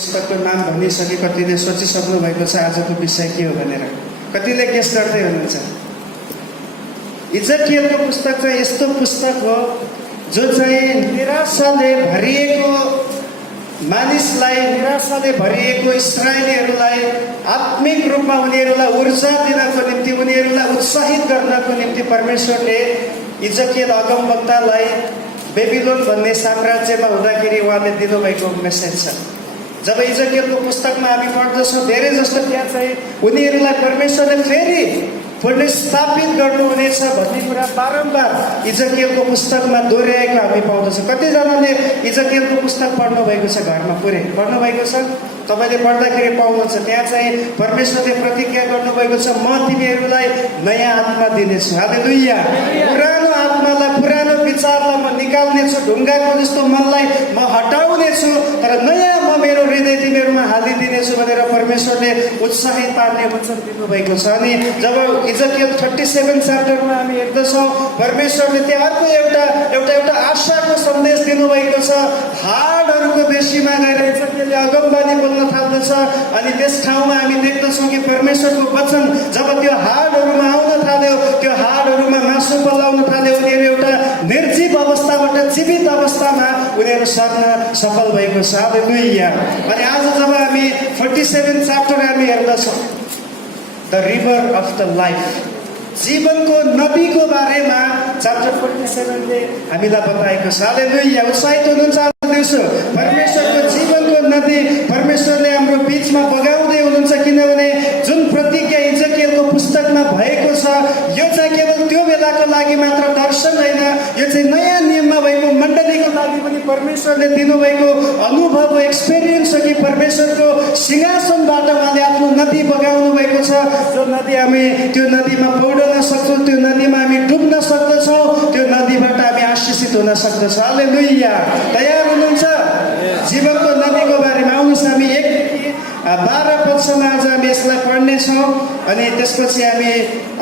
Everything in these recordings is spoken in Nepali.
पुस्तकको नाम भनिसके कतिले सोचिसक्नु भएको छ आजको विषय के हो भनेर। कतिले गेस गर्दै हुनुहुन्छ। इजकियलको पुस्तक चाहिँ यस्तो पुस्तक हो जो चाहिँ निराशाले भरिएको मानिसलाई, निराशाले भरिएको इस्राएलीहरूलाई आत्मिक रूपमा उनीहरूलाई ऊर्जा दिनको निम्ति, उनीहरूलाई उत्साहित गर्नको निम्ति परमेश्वरले इजकियल अगमवक्तालाई बेबिलोन भन्ने साम्राज्यमा हुँदाखेरि उहाँले दिनुभएको मेसेज छ। जब इजकियलको पुस्तकमा हामी पढ्दछौँ धेरै जस्तो त्यहाँ चाहिँ उनीहरूलाई परमेश्वरले फेरि पुनर्स्थापित गर्नुहुनेछ भन्ने कुरा बारम्बार इजकियलको पुस्तकमा दोहोऱ्याएको हामी पाउँदछौँ। कतिजनाले इजकियलको पुस्तक पढ्नु भएको छ, घरमा पुरै पढ्नु भएको छ। तपाईँले पढ्दाखेरि पाउनुहुन्छ त्यहाँ चाहिँ परमेश्वरले प्रतिज्ञा गर्नुभएको छ, म तिमीहरूलाई नयाँ आत्मा दिनेछु। हालेलुया। पुरानो आत्मालाई, पुरानो विचारलाई म निकाल्नेछु, ढुङ्गाको जस्तो मनलाई म हटाउनेछु, तर नयाँ म मेरो हृदय तिमीहरूमा हालिदिनेछु भनेर परमेश्वरले उत्साहित पार्ने वचन दिनुभएको छ। अनि जब इजकियल 37 च्याप्टरमा हामी हेर्दछौँ परमेश्वरले त्यहाँ अर्को एउटा आशाको सन्देश दिनुभएको छ। हाडहरूको बेसीमा गएर इजकियलले अगमबानी बोल्न थाल्दछ अनि त्यस ठाउँमा हामी देख्दछौँ कि परमेश्वरको वचन जब त्यो हाडहरूमा आउन थाल्यो, त्यो हाडहरूमा मासु पलाउन थाल्यो, उनीहरू एउटा निर्जीव अवस्थाबाट जीवित अवस्थामा उनीहरू सर्न सफल भएको छ। हालेलुया। अनि आज जब हामी 47 च्याप्टर हामी हेर्दछौँ, the river of the life, जीवनको नदीको बारेमा च्याप्टर 47ले हामीलाई बताएको छ। हालेलुया। उत्साहित हुनुहुन्छ दिउँसो? परमेश्वरको जीवनको नदी परमेश्वरले हाम्रो बीचमा बगाउँदै हुनुहुन्छ, किनभने जुन प्रतिज्ञा इजकियलको पुस्तकमा भएको छ यो चाहिँ केवल त्यो बेलाको लागि मात्र दर्शन होइन, यो चाहिँ नयाँ नियममा भएको मण्डलीको लागि पनि परमेश्वरले दिनुभएको अनुभव, एक्सपिरियन्स हो कि परमेश्वरको सिंहासनबाट उहाँले आफ्नो नदी बगाउनु भएको छ। जो नदी हामी त्यो नदीमा पौडन सक्छौँ, त्यो नदीमा हामी डुब्न सक्दछौँ, त्यो नदीबाट हामी आशिषित हुन सक्दछौँ। हालेलुया। तयार हुनुहुन्छ जीवनको नदीको बारेमा? आउनुहोस् हामी 1-12 पदसम्म आज हामी यसलाई पढ्नेछौँ अनि त्यसपछि हामी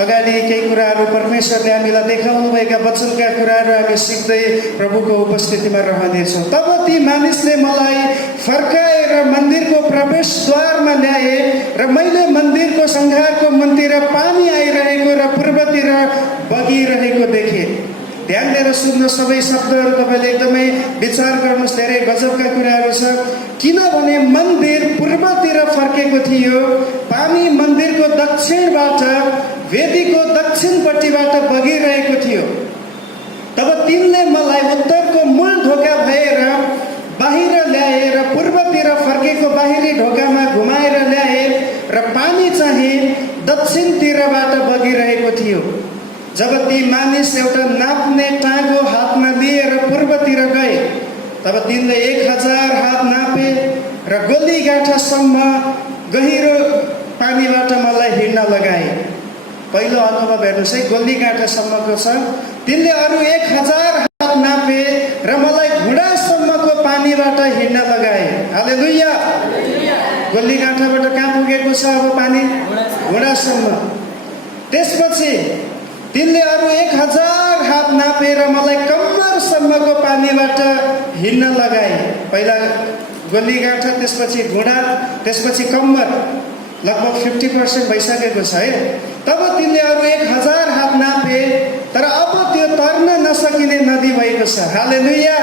अगाडि केही कुराहरू परमेश्वरले हामीलाई देखाउनुभएका वचनका कुराहरू हामी सिक्दै प्रभुको उपस्थितिमा रहनेछौँ। तब ती मानिसले मलाई फर्काएर मन्दिरको प्रवेशद्वारमा ल्याए र मैले मन्दिरको सङ्घारको मुनितिर पानी आइरहेको र पूर्वतिर बगिरहेको देखेँ। ध्यान दिएर सुन्नु सबै शब्दहरू, तपाईँले एकदमै विचार गर्नुहोस्, धेरै गजबका कुराहरू छ। किनभने मन्दिर पूर्वतिर फर्केको थियो, पानी मन्दिरको दक्षिणबाट वेदीको दक्षिणपट्टिबाट बगिरहेको थियो। तब तिनले मलाई उत्तरको मूल ढोका भएर बाहिर ल्याए र पूर्वतिर फर्केको बाहिरी ढोकामा घुमाएर ल्याए र पानी चाहिँ दक्षिणतिरबाट बगिरहेको थियो। जब ती मानिस एउटा नाप्ने टाँगो हातमा लिएर पूर्वतिर गए तब तिनले 1000 हात नापे र गोलीगाठासम्म गहिरो पानीबाट मलाई हिँड्न लगाए। पहिलो अनुभव हेर्नुहोस् है, गोलीगाठासम्मको छ। तिनले अरू 1000 हात नापे र मलाई घुँडासम्मको पानीबाट हिँड्न लगाए। हालेलुया। गोलीगाठाबाट कहाँ पुगेको छ अब पानी? घुँडासम्म। त्यसपछि तिनले अरू 1000 हात नापेर मलाई कम्मरसम्मको पानीबाट हिँड्न लगाए। पहिला गोलीगाठा, त्यसपछि घुँडा, त्यसपछि कम्मर, लगभग 50% भइसकेको छ है। तब तिनले अरू 1000 हात नापे तर अब त्यो तर्न नसकिने नदी भएको छ। हालेलुया।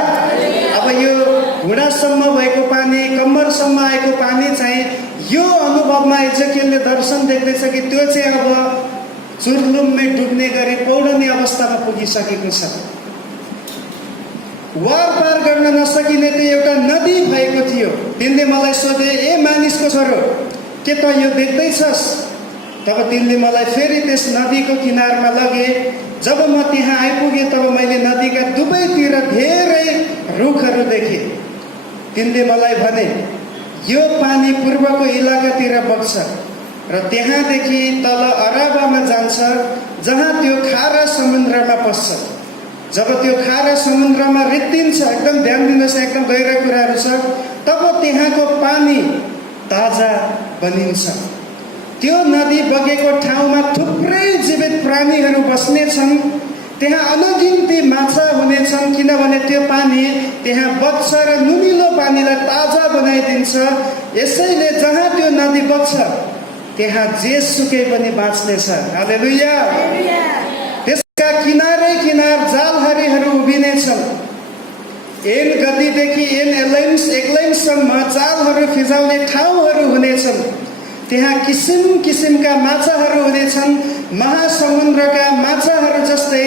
अब यो घुँडासम्म भएको पानी, कम्मरसम्म आएको पानी चाहिँ यो अनुभवमा इजकियलले दर्शन देख्दैछ कि त्यो चाहिँ अब चुर्लुममै डुब्ने गरी पौडने अवस्थामा पुगिसकेको छ। वार पार गर्न नसकिने त्यो एउटा नदी भएको थियो। तिनले मलाई सोधे, ए मानिसको छोरो, के त यो देख्दैछस्? तब तिनले मलाई फेरि त्यस नदीको किनारमा लगे। जब म त्यहाँ आइपुगेँ तब मैले नदीका दुवैतिर धेरै रुखहरू देखेँ। तिनले मलाई भने, यो पानी पूर्वको इलाकातिर बग्छ र त्यहाँदेखि तल अराबामा जान्छ, जहाँ त्यो खारा समुद्रमा पस्छ। जब त्यो खारा समुद्रमा रित्तिन्छ, एकदम ध्यान दिनुहोस्, एकदम गहिरा कुराहरू छ, तब त्यहाँको पानी ताजा बनिन्छ। त्यो नदी बगेको ठाउँमा थुप्रै जीवित प्राणीहरू बस्नेछन्। त्यहाँ अनगिन्ती माछा हुनेछन्, किनभने त्यो पानी त्यहाँ बग्छ र नुनिलो पानीलाई ताजा बनाइदिन्छ। यसैले जहाँ त्यो नदी बग्छ त्यहाँ जेसुकै पनि बाँच्नेछ। हालेलुया। त्यसका किनारै किनार जालहारीहरू उभिनेछन्। एन गतिदेखि एन एक्लैमसम्म जालहरू फिजाउने ठाउँहरू हुनेछन्। त्यहाँ किसिम किसिमका माछाहरू हुनेछन्, महासमुद्रका माछाहरू जस्तै।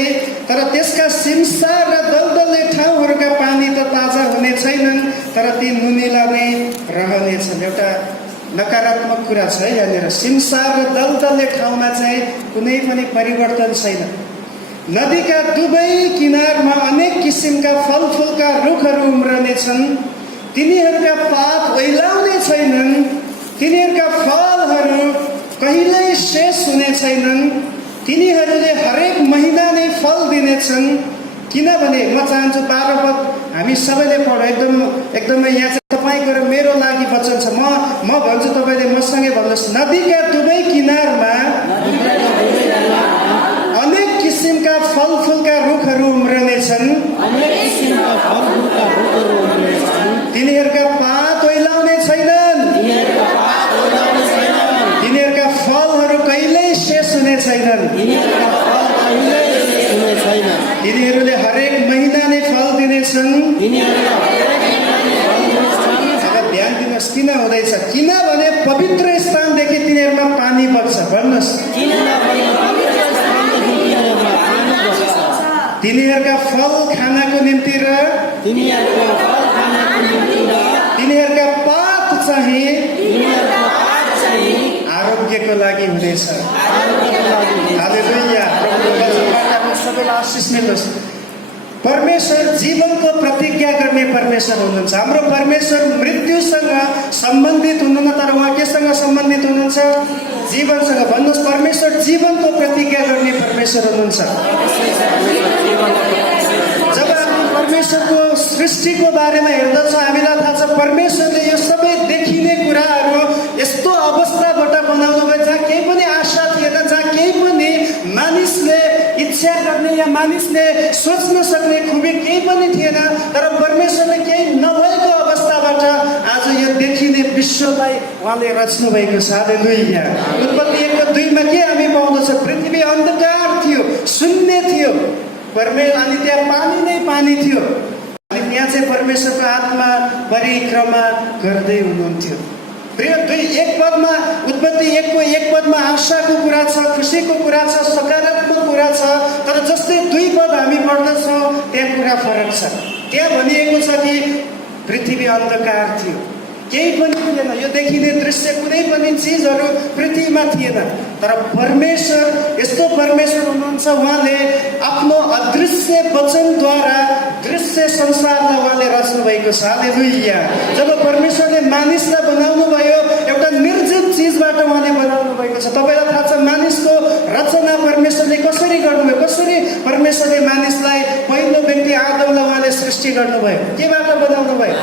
तर त्यसका सिमसार र दलदले ठाउँहरूका पानी त ताजा हुने छैनन्, तर ती नुनिला नै रहनेछन्। एउटा नकारात्मक कुरा छ यहाँनिर। सिमसार र दलदले ठाउँमा चाहिँ कुनै पनि परिवर्तन छैन। नदीका दुवै किनारमा अनेक किसिमका फलफुलका रुखहरू उम्रनेछन्। तिनीहरूका पात ओइलाउने छैनन्, तिनीहरूका फलहरू कहिल्यै शेष हुने छैनन्। तिनीहरूले हरेक महिना नै फल दिनेछन्। किनभने म चाहन्छु 12 पद हामी सबैले पढ, एकदमै यहाँ चाहिँ तपाईँको र मेरो लागि वचन छ। म भन्छु, तपाईँले मसँगै भन्नुहोस्। नदीका दुवै किनारमा अनेक किसिमका फलफुलका रुखहरू उम्रनेछन्। तिनीहरूका पात ओइलाउने छैनन्, तिनीहरूका फलहरू कहिल्यै शेष हुने छैनन्। तिनीहरूले हरेक महिना नै फल दिनेछन्। ध्यान दिनुहोस्, किन हुँदैछ? किनभने पवित्र स्थानदेखि तिनीहरूमा पानी बग्छ। भन्नुहोस्, तिनीहरूका फल खानको निम्ति र तिनीहरूका पात चाहिँ आरोग्यको लागि हुनेछ। हालेलुया। सबैलाई आशिष मिलोस्। परमेश्वर जीवनको प्रतिज्ञा गर्ने परमेश्वर हुनुहुन्छ। हाम्रो परमेश्वर मृत्युसँग सम्बन्धित हुनुहुन्न, तर उहाँ केसँग सम्बन्धित हुनुहुन्छ? जीवनसँग। भन्नुहोस्, परमेश्वर जीवनको प्रतिज्ञा गर्ने परमेश्वर हुनुहुन्छ। जब हामी परमेश्वरको सृष्टिको बारेमा हेर्दछ, हामीलाई थाहा छ परमेश्वरले यो सबै देखिने कुराहरू यस्तो अवस्थाबाट बनाउनु भयो जहाँ केही पनि आशा थिएन, जहाँ केही पनि मानिसले इच्छा गर्ने या मानिसले सोच्न सक्ने खुबी केही पनि थिएन। तर परमेश्वरले केही नभएको अवस्थाबाट आज यो देखिने विश्वलाई उहाँले रच्नु भएको छ। हालेलुया। उत्पत्ति 1:2 के हामी पाउँदछ? पृथ्वी अन्धकार थियो, शून्य थियो, अनि त्यहाँ पानी नै पानी थियो। अनि त्यहाँ चाहिँ परमेश्वरको आत्मा परिक्रमा गर्दै हुनुहुन्थ्यो। एक पदमा उत्पत्ति 1:1 पदमा आशाको कुरा छ, खुसीको कुरा छ, सकारात्मक कुरा छ। तर जस्तै 2 पद हामी पढ्दछौँ त्यहाँ कुरा फरक छ। त्यहाँ भनिएको छ कि पृथ्वी अन्धकार थियो, केही पनि थिएन, यो देखिने दृश्य कुनै पनि चिजहरू पृथ्वीमा थिएन। तर परमेश्वर यस्तो परमेश्वर हुनुहुन्छ, उहाँले आफ्नो अदृश्य वचनद्वारा दृश्य संसारलाई उहाँले रच्नु भएको छ। हालेलुया। जब परमेश्वरले मानिसलाई बनाउनु भयो, एउटा निर्जीव चिजबाट उहाँले बनाउनु भएको छ। तपाईँलाई थाहा छ मानिसको रचना परमेश्वरले कसरी गर्नुभयो? कसरी परमेश्वरले मानिसलाई पहिलो व्यक्ति आदमलाई उहाँले सृष्टि गर्नुभयो? केबाट बनाउनु भयो?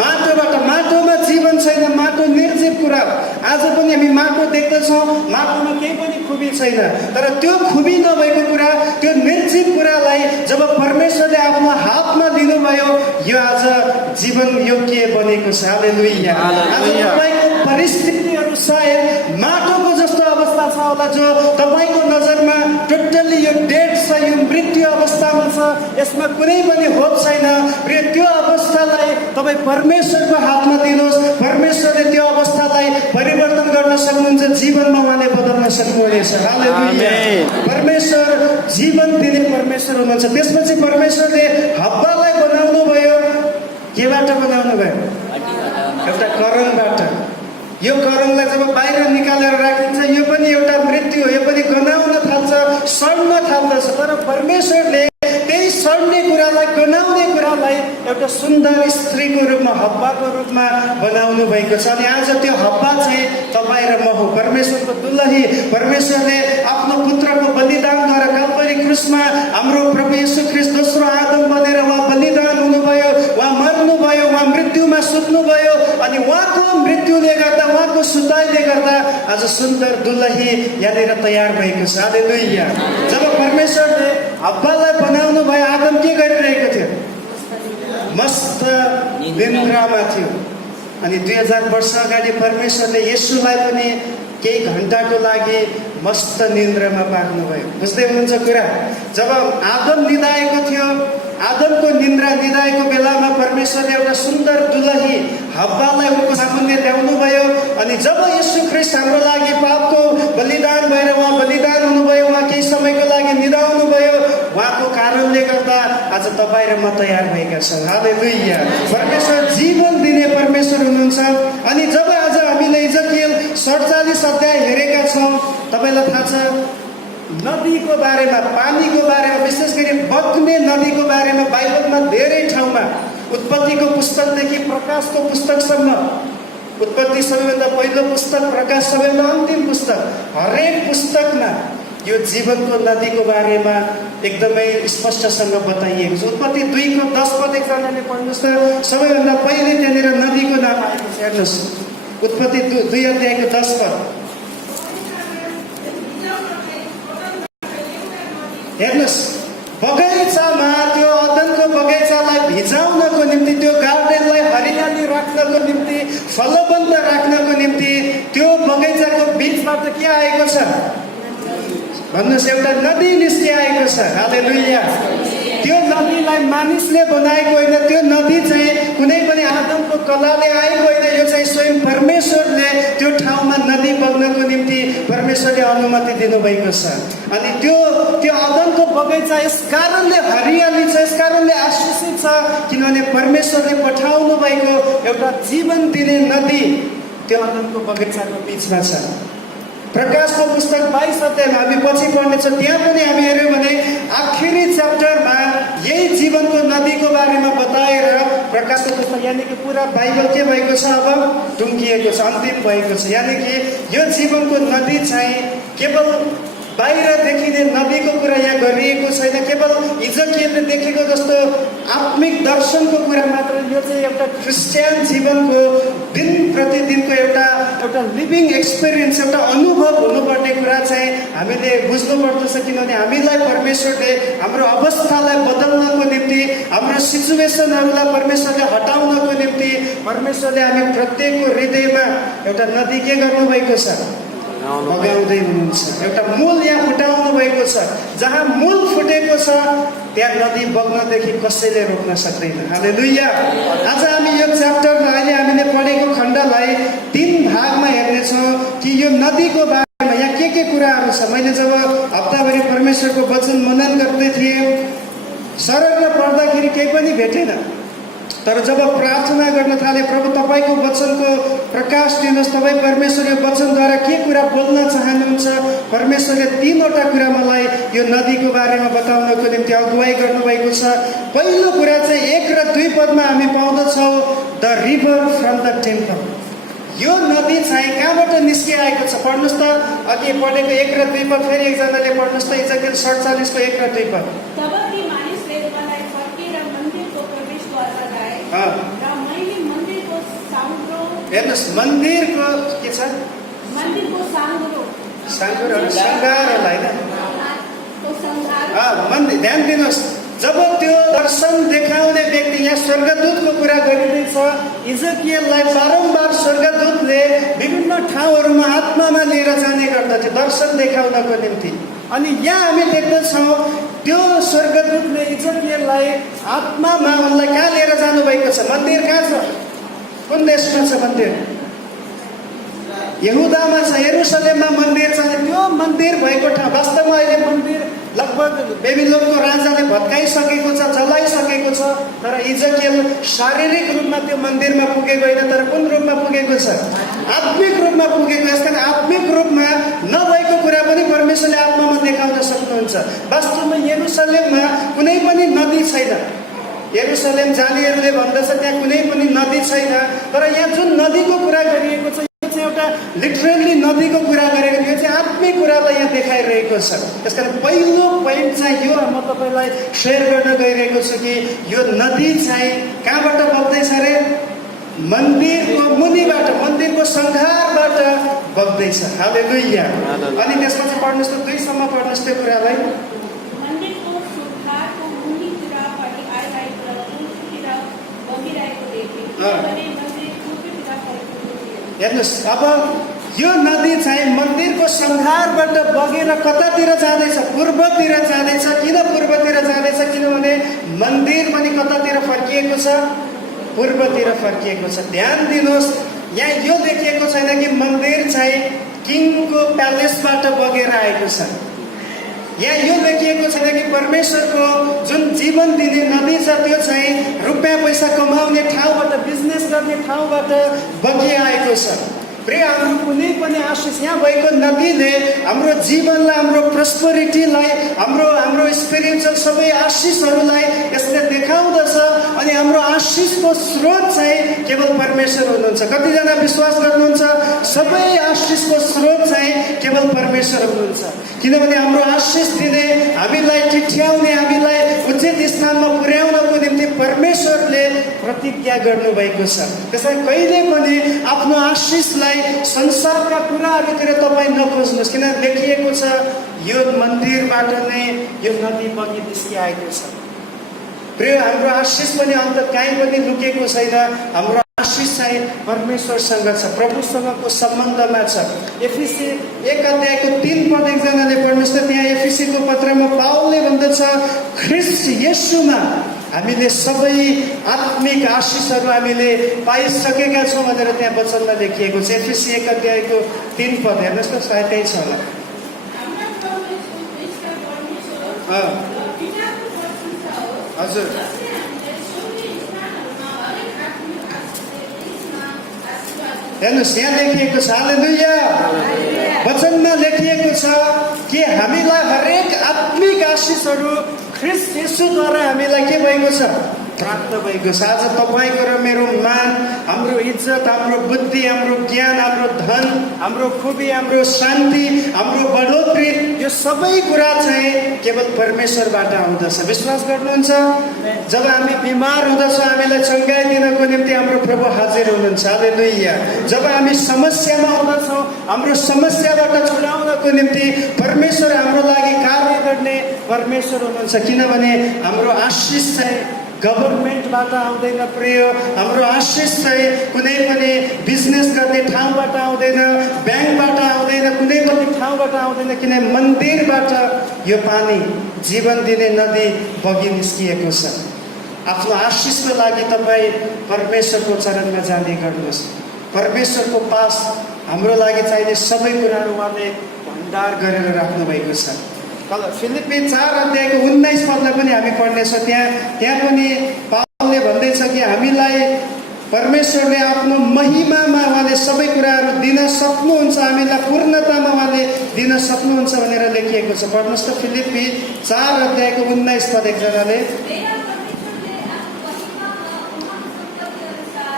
माटोबाट। माटोमा जीवन छैन, माटो निर्जीव कुरा। आज पनि हामी माटो देख्दछौँ, माटोमा केही पनि खुबी छैन। तर त्यो खुबी नभएको कुरा, त्यो निर्जीव कुरालाई जब परमेश्वरले आफ्नो हातमा दिनुभयो, यो आज जीवन योग्य बनेको छ। हालेलुया। आज तपाईँको परिस्थितिहरू सायद माटोको जस्तो अवस्था छ होला, जो तपाईँको नजरमा टोटल्ली यो डेड छ, यो मृत्यु अवस्थामा छ, यसमा कुनै पनि होप छैन। त्यो अवस्थालाई तपाईँ परमेश्वरको हातमा दिनुहोस्। परमेश्वरले त्यो अवस्थालाई परिवर्तन गर्न सक्नुहुन्छ, जीवनमा उहाँले बदल्न सक्नुहुनेछ। हालेलुया। परमेश्वर जीवन दिने परमेश्वर हुनुहुन्छ। त्यसपछि परमेश्वरले हव्वालाई बनाउनु भयो। केबाट बनाउनु भयो? एउटा करङबाट। यो करङलाई जब बाहिर निकालेर राखिन्छ, यो पनि एउटा मृत्यु हो, यो पनि गनाउन थाल्छ, सड्न थाल्दछ। तर परमेश्वरले त्यही सड्ने कुरालाई, गनाउने कुरालाई एउटा सुन्दर स्त्रीको रूपमा, हव्वाको रूपमा बनाउनु भएको छ। अनि आज त्यो हव्वा चाहिँ तपाईँ र म हो, परमेश्वरको दुलही। परमेश्वरले आफ्नो पुत्रको बलिदानद्वारा कल्परी क्रुसमा हाम्रो प्रभु येशू ख्रीष्ट दोस्रो आदम बनेर उहाँ बलिदान हुनुभयो, उहाँ मर्नुभयो, उहाँ मृत्युमा सुत्नुभयो। अनि उहाँको मृत्युले गर्दा, उहाँको सुताइले गर्दा आज सुन्दर दुलही यहाँनिर तयार भएको छ। हालेलुया। जब परमेश्वरले हब्बालाई बनाउनु भयो आदम के गरिरहेको थियो? मस्त निन्द्रामा थियो। अनि 2000 वर्ष अगाडि परमेश्वरले येशूलाई पनि केही घण्टाको लागि मस्त निन्द्रामा पार्नुभयो। बुझ्दै हुनुहुन्छ कुरा? जब आदम निदाएको थियो, आदमको निन्द्रा निदाएको बेलामा परमेश्वरले एउटा सुन्दर दुलही हब्बालाई उनको सामुन्ने ल्याउनु भयो। अनि जब येशू ख्रीष्ट हाम्रो लागि पापको बलिदान भएर उहाँ बलिदान हुनुभयो, उहाँ केही समयको लागि निदाउनु भयो, उहाँको कारणले गर्दा आज तपाईँ र म तयार भएका छौँ। हालेलुया। परमेश्वर जीवन दिने परमेश्वर हुनुहुन्छ। अनि जब आज हामीले इजकेल 47 अध्याय हेरेका छौँ, तपाईँलाई थाहा छ नदीको बारेमा, पानीको बारेमा, विशेष गरी बग्ने नदीको बारेमा बाइबलमा धेरै ठाउँमा, उत्पत्तिको पुस्तकदेखि प्रकाशको पुस्तकसम्म, उत्पत्ति सबैभन्दा पहिलो पुस्तक, प्रकाश सबैभन्दा अन्तिम पुस्तक, हरेक पुस्तकमा यो जीवनको नदीको बारेमा एकदमै स्पष्टसँग बताइएको छ। उत्पत्ति 2 को 10 पद एकजनाले पढ्नुहोस् त। सबैभन्दा पहिले त्यहाँनिर नदीको नाम आएको छ। हेर्नुहोस्, उत्पत्ति 2 अध्यायको 10 पद। हेर्नुहोस्, बगैँचामा, त्यो अदनको बगैँचालाई भिजाउनको निम्ति, त्यो गार्डनलाई हरियाली राख्नको निम्ति, फलबन्द राख्नको निम्ति त्यो बगैँचाको बिचबाट के आएको छ भन्नुहोस्? एउटा नदी निस्किआएको छ। हालेलुया। त्यो नदीलाई मानिसले बनाएको होइन, त्यो नदी चाहिँ कुनै पनि आदमको कलाले आएको होइन, यो चाहिँ स्वयं परमेश्वरले त्यो ठाउँमा नदी बग्नको निम्ति परमेश्वरले अनुमति दिनुभएको छ। अनि त्यो आदमको बगैँचा यस कारणले हरियाली छ, यस कारणले आशीषित छ किनभने परमेश्वरले पठाउनु भएको एउटा जीवन दिने नदी त्यो आदमको बगैँचाको बिचमा छ। प्रकाशको पुस्तक 22 अध्यायमा हामी पछि पढ्नेछौँ। त्यहाँ पनि हामी हेऱ्यौँ भने आखिरी च्याप्टरमा यही जीवनको नदीको बारेमा बताएर प्रकाशको पुस्तक, यानि कि पुरा बाइबल के भएको छ? अब टुङ्गिएको छ, अन्तिम भएको छ। यानि कि यो जीवनको नदी चाहिँ केवल बाहिर देखिने नदीको कुरा यहाँ गरिएको छैन, केवल इजकेलले देखेको जस्तो आत्मिक दर्शनको कुरा मात्र। यो चाहिँ एउटा क्रिस्चियन जीवनको दिन प्रतिदिनको एउटा लिभिङ एक्सपिरियन्स, एउटा अनुभव हुनुपर्ने कुरा चाहिँ हामीले बुझ्नुपर्दछ। किनभने हामीलाई परमेश्वरले हाम्रो अवस्थालाई बदल्नको निम्ति, हाम्रो सिचुएसनहरूलाई परमेश्वरले हटाउनको निम्ति परमेश्वरले हामी प्रत्येकको हृदयमा एउटा नदी के गर्नुभएको छ? बगाउँदै हुनुहुन्छ। एउटा मूल यहाँ फुटाउनु भएको छ। जहाँ मूल फुटेको छ त्यहाँ नदी बग्नदेखि कसैले रोक्न सक्दैन। हालेलुया। आज हामी यो च्याप्टरमा, अहिले हामीले पढेको खण्डलाई 3 भागमा हेर्नेछौँ कि यो नदीको बारेमा यहाँ के कुराहरू छ। मैले जब हप्ताभरि परमेश्वरको वचन मनन गर्दै थिएँ, सरल पढ्दाखेरि केही पनि भेटेन। तर जब प्रार्थना गर्न थाले, प्रभु तपाईँको वचनको प्रकाश दिनुहोस्, तपाईँ परमेश्वरको वचनद्वारा के कुरा बोल्न चाहनुहुन्छ, परमेश्वरले 3वटा कुरा मलाई यो नदीको बारेमा बताउनको निम्ति अगुवाई गर्नुभएको छ। पहिलो कुरा चाहिँ 1 र 2 पदमा हामी पाउँदछौँ, the river from the temple. यो नदी चाहिँ कहाँबाट निस्किआएको छ? पढ्नुहोस् त, अघि पढेको 1 र 2 पद फेरि एकजनाले पढ्नुहोस् त। इजकेल 47 को 1 र 2 पद। हेर्नुहोस्, मन्दिरको के छ? साङ्गुरोहरू, सङ्घारहरूलाई होइन, मन्दिर। ध्यान दिनुहोस्, जब त्यो दर्शन देखाउने व्यक्ति, यहाँ स्वर्गदूतको कुरा गरिँदैछ, इजकेललाई बारम्बार स्वर्गदूतले विभिन्न ठाउँहरूमा आत्मामा लिएर जाने गर्दथ्यो दर्शन देखाउनको निम्ति। अनि यहाँ हामी देख्दछौँ त्यो स्वर्गदूतले इजकेललाई आत्मामा उनलाई कहाँ लिएर जानुभएको छ? मन्दिर कहाँ छ? कुन देशमा छ मन्दिर? यहुदामा छ, यरुसलेममा मन्दिर छ। त्यो मन्दिर भएको ठाउँ वास्तवमा अहिले मन्दिर लगभग बेबिलोनको राजाले भत्काइसकेको छ, जलाइसकेको छ। तर इजकेल शारीरिक रूपमा त्यो मन्दिरमा पुगेको होइन, तर कुन रूपमा पुगेको छ? आत्मिक रूपमा पुगेको। यसकारण आत्मिक रूपमा नभएको कुरा पनि परमेश्वरले आत्मामा देखाउन सक्नुहुन्छ। वास्तवमा यरुसलेममा कुनै पनि नदी छैन। यरुसलेम जानेहरूले भन्दछ त्यहाँ कुनै पनि नदी छैन। तर यहाँ जुन नदीको कुरा गरिएको छ, एउटा लिटरली नदीको कुरा गरेको, यो चाहिँ आत्मिक कुरालाई यहाँ देखाइरहेको छ। त्यसकारण पहिलो पोइन्ट चाहिँ यो म तपाईँलाई सेयर गर्न गइरहेको छु कि यो नदी चाहिँ कहाँबाट बग्दैछ अरे? मन्दिरको मुनिबाट, मन्दिरको सङ्घारबाट बग्दैछ। हालेलुया। अनि त्यसपछि पढ्नुहोस् त, 2 सम्म पढ्नुहोस् त्यो कुरालाई। हेर्नुहोस्, अब यो नदी चाहिँ मन्दिरको सङ्घारबाट बगेर कतातिर जाँदैछ? पूर्वतिर जाँदैछ। किन पूर्वतिर जाँदैछ? किनभने मन्दिर पनि कतातिर फर्किएको छ? पूर्वतिर फर्किएको छ। ध्यान दिनुहोस्, यहाँ यो देखिएको छैन कि मन्दिर चाहिँ किङको प्यालेसबाट बगेर आएको छ। यहाँ यो देखिएको छैन कि परमेश्वरको जुन जीवन दिने नदी छ त्यो चाहिँ रुपियाँ पैसा कमाउने ठाउँबाट, बिजनेस गर्ने ठाउँबाट बगिआएको छ। प्रिय, हाम्रो कुनै पनि आशिष यहाँ भएको नदीले हाम्रो जीवनलाई, हाम्रो प्रोस्पेरिटीलाई, हाम्रो स्पिरिचुअल सबै आशिषहरूलाई यसले देखाउँदछ। अनि हाम्रो आशिषको स्रोत चाहिँ केवल परमेश्वर हुनुहुन्छ। कतिजना विश्वास गर्नुहुन्छ? सबै आशिषको स्रोत चाहिँ केवल परमेश्वर हुनुहुन्छ। किनभने हाम्रो आशिष दिने, हामीलाई टिठ्याउने, हामीलाई उचित स्थानमा पुर्याउनको निम्ति परमेश्वरले प्रतिज्ञा गर्नुभएको छ। त्यसलाई कहिले पनि आफ्नो आशिषलाई संसारका कुराहरूतिर तपाईँ नखोज्नुहोस्। किन लेखिएको छ, यो मन्दिरबाट नै यो नदी बगी निस्किआएको छ। प्रिय, हाम्रो आशिष पनि अन्त कहीँ पनि लुकेको छैन। हाम्रो आशिष चाहिँ परमेश्वरसँग छ, प्रभुसँगको सम्बन्धमा छ। एफिसी 1:3 एकजनाले पढ्नुहोस् त। त्यहाँ एफिसीको पत्रमा पावलले भन्दछ, ख्रिस्ट येशूमा हामीले सबै आत्मिक आशिषहरू हामीले पाइसकेका छौँ भनेर त्यहाँ वचनमा लेखिएको छ। एफिसी 1:3 हेर्नुहोस् त, सायद त्यही छ होला। हजुर, हेर्नुहोस् यहाँ लेखिएको छ, हालेलुया। वचनमा लेखिएको छ कि हामीलाई हरेक आत्मिक आशिषहरू ख्रिस्ट येशूद्वारा हामीलाई के भएको छ? प्राप्त भएको छ। आज तपाईँको र मेरो मान, हाम्रो इज्जत, हाम्रो बुद्धि, हाम्रो ज्ञान, हाम्रो धन, हाम्रो खुबी, हाम्रो शान्ति, हाम्रो बढोत्तरी, यो सबै कुरा चाहिँ केवल परमेश्वरबाट आउँदछ। विश्वास गर्नुहुन्छ? जब हामी बिमार हुँदछौँ, हामीलाई चङ्गाइदिनको निम्ति हाम्रो प्रभु हाजिर हुनुहुन्छ। हालेलुया। जब हामी समस्यामा हुँदछौँ, हाम्रो समस्याबाट छुडाउनको निम्ति परमेश्वर हाम्रो लागि कार्य गर्ने परमेश्वर हुनुहुन्छ। किनभने हाम्रो आशिष चाहिँ गभर्मेन्टबाट आउँदैन। प्रिय, हाम्रो आशिष चाहिँ कुनै पनि बिजनेस गर्ने ठाउँबाट आउँदैन, ब्याङ्कबाट आउँदैन, कुनै पनि ठाउँबाट आउँदैन। किन मन्दिरबाट यो पानी, जीवन दिने नदी बगी निस्किएको छ। आफ्नो आशिषको लागि तपाईँ परमेश्वरको चरणमा जाने गर्नुहोस्। परमेश्वरको पास हाम्रो लागि चाहिने सबै कुराहरू उहाँले भण्डार गरेर राख्नु भएको छ। फिलिप्पी 4:19 पनि हामी पढ्नेछौँ। त्यहाँ पनि पावलले भन्दैछ कि हामीलाई परमेश्वरले आफ्नो महिमामा उहाँले सबै कुराहरू दिन सक्नुहुन्छ, हामीलाई पूर्णतामा उहाँले दिन सक्नुहुन्छ भनेर लेखिएको छ। पढ्नुहोस् त, फिलिप्पी 4:19 एकजनाले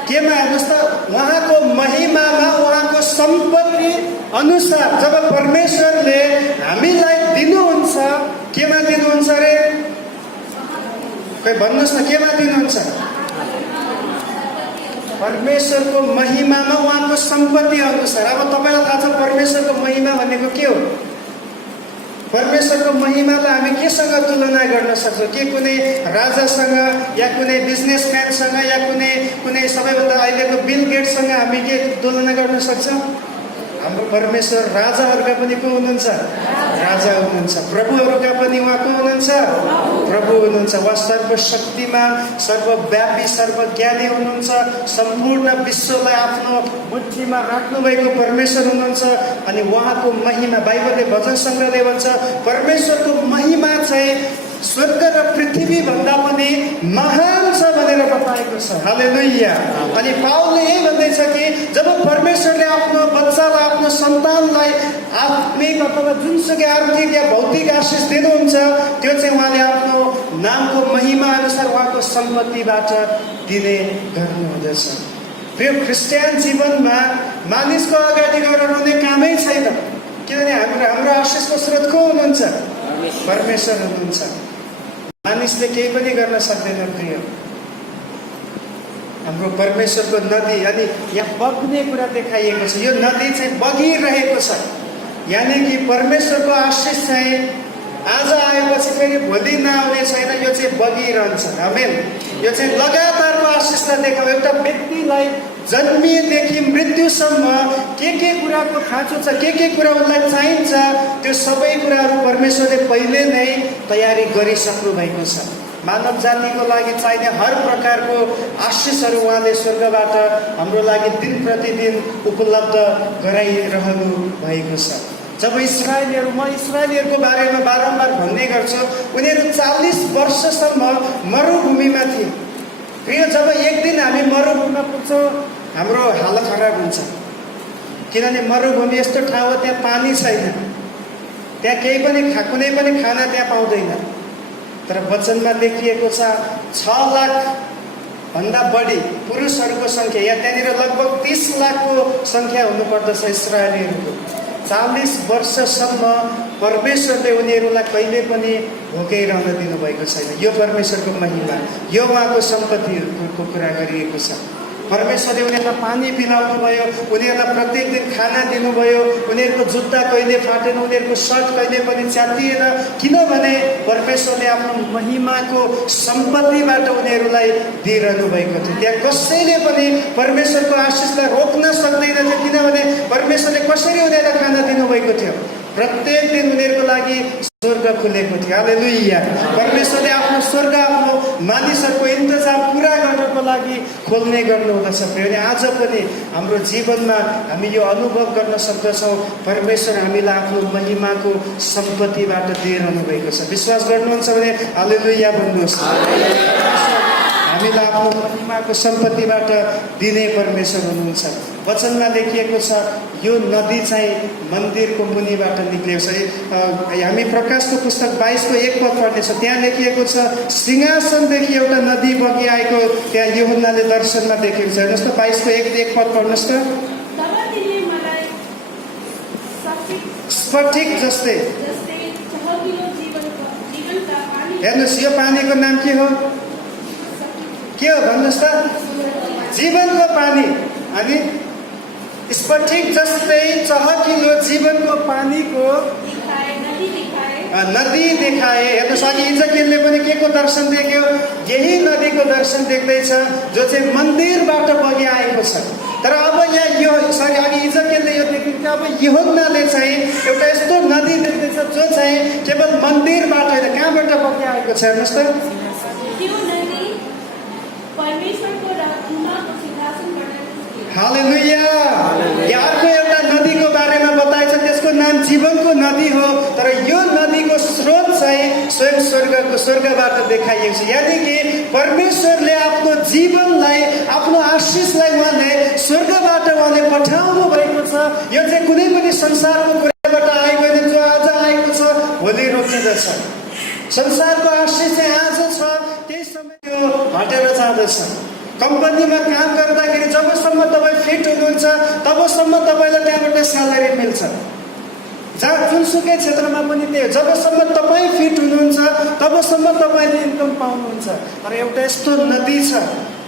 केमा? हेर्नुहोस् त, उहाँको महिमामा, उहाँको सम्पत्ति अनुसार जब परमेश्वरले हामीलाई दिनुहुन्छ, केमा दिनुहुन्छ अरे? खै भन्नुहोस् न, केमा दिनुहुन्छ? परमेश्वरको महिमामा, उहाँको सम्पत्ति अनुसार। अब तपाईँलाई थाहा छ परमेश्वरको महिमा भनेको के हो? परमेश्वरको महिमालाई हामी केसँग तुलना गर्न सक्छौँ? के कुनै राजासँग, या कुनै बिजनेसम्यानसँग, या कुनै सबैभन्दा अहिलेको बिल गेट्ससँग हामी के तुलना गर्न सक्छौँ? हाम्रो परमेश्वर राजाहरूका पनि को हुनुहुन्छ? राजा हुनुहुन्छ। प्रभुहरूका पनि उहाँ को हुनुहुन्छ? प्रभु हुनुहुन्छ। उहाँ सर्वशक्तिमान, सर्वव्यापी, सर्वज्ञानी हुनुहुन्छ। सम्पूर्ण विश्वलाई आफ्नो मुठीमा राख्नुभएको परमेश्वर हुनुहुन्छ। अनि उहाँको महिमा, बाइबलले भजन सङ्ग्रहले भन्छ, परमेश्वरको महिमा चाहिँ स्वर्ग र पृथ्वी भन्दा पनि महान छ भनेर बताएको छ। हालेलुया। अनि पावलले यही भन्दैछ कि जब परमेश्वरले आफ्नो बच्चालाई, आफ्नो सन्तानलाई आत्मिक अथवा जुनसुकै आर्थिक या भौतिक आशिष दिनुहुन्छ, त्यो चाहिँ उहाँले आफ्नो नामको महिमा अनुसार उहाँको सम्पत्तिबाट दिने गर्नुहुँदछ। प्रिय, क्रिस्चियन जीवनमा मानिसको अगाडि गएर रुने कामै छैन। किनभने हाम्रो आशिषको स्रोत को हुनुहुन्छ? परमेश्वर हुनुहुन्छ। मानिसले केही पनि गर्न सक्दैन। प्रिय, हाम्रो परमेश्वरको नदी, अनि यहाँ बग्ने कुरा देखाइएको छ। यो नदी चाहिँ बगिरहेको छ, यानि कि परमेश्वरको आशिष चाहिँ आज आएपछि फेरि भोलि नआउने छैन, यो चाहिँ बगिरहन्छ। आमेन। यो चाहिँ लगातारको आशिषलाई देखाउ। एउटा व्यक्तिलाई जन्मिएदेखि मृत्युसम्म के कुराको खाँचो छ, के कुरा उसलाई चाहिन्छ, त्यो सबै कुराहरू परमेश्वरले पहिले नै तयारी गरिसक्नु भएको छ। मानव जातिको लागि चाहिने हर प्रकारको आशिषहरू उहाँले स्वर्गबाट हाम्रो लागि दिन प्रतिदिन उपलब्ध गराइरहनु भएको छ। जब इस्राएलीहरू, म इस्राएलीहरूको बारेमा बारम्बार भन्ने गर्छु, उनीहरू 40 वर्षसम्म मरुभूमिमा थिए। प्रिय, जब एक दिन हामी मरुभूमिमा पुग्छौँ हाम्रो हालत खराब हुन्छ। किनभने मरुभूमि यस्तो ठाउँ हो त्यहाँ पानी छैन, त्यहाँ केही पनि कुनै पनि खाना त्यहाँ पाउँदैन। तर वचनमा लेखिएको छ 6 लाख भन्दा बढी पुरुषहरूको सङ्ख्या, या त्यहाँनिर लगभग 30 लाखको सङ्ख्या हुनुपर्दछ इस्राएलीहरूको। 40 वर्षसम्म परमेश्वरले उनीहरूलाई कहिले पनि भोकै रहन दिनुभएको छैन। यो परमेश्वरको महिमा, यो उहाँको सम्पत्तिहरूको कुरा गरिएको छ। परमेश्वरले उनीहरूलाई पानी पिलाउनु भयो, उनीहरूलाई प्रत्येक दिन खाना दिनुभयो, उनीहरूको जुत्ता कहिले फाटेन, उनीहरूको सर्ट कहिले पनि च्यातिएन, किनभने परमेश्वरले आफ्नो महिमाको सम्पत्तिबाट उनीहरूलाई दिइरहनु भएको थियो। त्यहाँ कसैले पनि परमेश्वरको आशिषलाई रोक्न सक्दैन थियो, किनभने परमेश्वरले कसरी उनीहरूलाई खाना दिनुभएको थियो। प्रत्येक दिन उनीहरूको लागि स्वर्ग खुलेको थियो। हालेलुया। परमेश्वरले आफ्नो स्वर्ग आफ्नो मानिसहरूको इन्तजाम पुरा गर्नको लागि खोल्ने गर्नुहुँदछ। प्रिय, आज पनि हाम्रो जीवनमा हामी यो अनुभव गर्न सक्दछौँ, परमेश्वर हामीलाई आफ्नो महिमाको सम्पत्तिबाट दिइरहनु भएको छ। विश्वास गर्नुहुन्छ भने हालेलुया भन्नुहोस्। हामीलाई आफ्नो महिमाको सम्पत्तिबाट दिने परमेश्वर हुनुहुन्छ। वचनमा लेखिएको छ यो नदी चाहिँ मन्दिरको मुनिबाट निक्लिएको छ। हामी प्रकाशको पुस्तक 22 को 1 पद पढ्नेछौँ। त्यहाँ लेखिएको छ सिंहासनदेखि एउटा नदी बगिआएको त्यहाँ यूहन्नाले दर्शनमा देखेको छ। हेर्नुहोस् त 22 को 1 पद पढ्नुहोस् त। स्फटिक जस्तै, हेर्नुहोस् यो पानीको नाम के हो? के हो भन्नुहोस् त? जीवनको पानी। अनि स्फटिक जस्तै चहकिलो जीवनको पानीको नदी देखाए। हेर्नुहोस्, अघि इजकेलले पनि के को दर्शन देख्यो? यही नदीको दर्शन देख्दैछ जो चाहिँ मन्दिरबाट बगिआएको छ। तर अब यहाँ यो अघि इजकेलले यो देख्यो, अब यूहन्नाले चाहिँ एउटा यस्तो नदी देख्दैछ जो चाहिँ केवल मन्दिरबाट होइन, कहाँबाट बगिआएको छ? हेर्नुहोस् त। हालेलुया। अर्को एउटा नदीको बारेमा बताएछ, त्यसको नाम जीवनको नदी हो। तर यो नदीको स्रोत चाहिँ स्वयं स्वर्गबाट देखाइएको छ। यानि कि परमेश्वरले आफ्नो जीवनलाई, आफ्नो आशिषलाई उहाँले स्वर्गबाट उहाँले पठाउनु भएको छ। यो चाहिँ कुनै पनि संसारको कुराबाट आएको होइन, जो आज आएको छ भोलि रोकिँदछ। संसारको आशिष चाहिँ आज छ, त्यही समय त्यो हटेर जाँदछ। कम्पनीमा काम गर्दाखेरि जबसम्म तपाईँ फिट हुनुहुन्छ तबसम्म तपाईँलाई त्यहाँबाट स्यालेरी मिल्छ। जहाँ जुनसुकै क्षेत्रमा पनि त्यही हो, जबसम्म तपाईँ फिट हुनुहुन्छ तबसम्म तपाईँले इन्कम पाउनुहुन्छ। तर एउटा यस्तो नदी छ,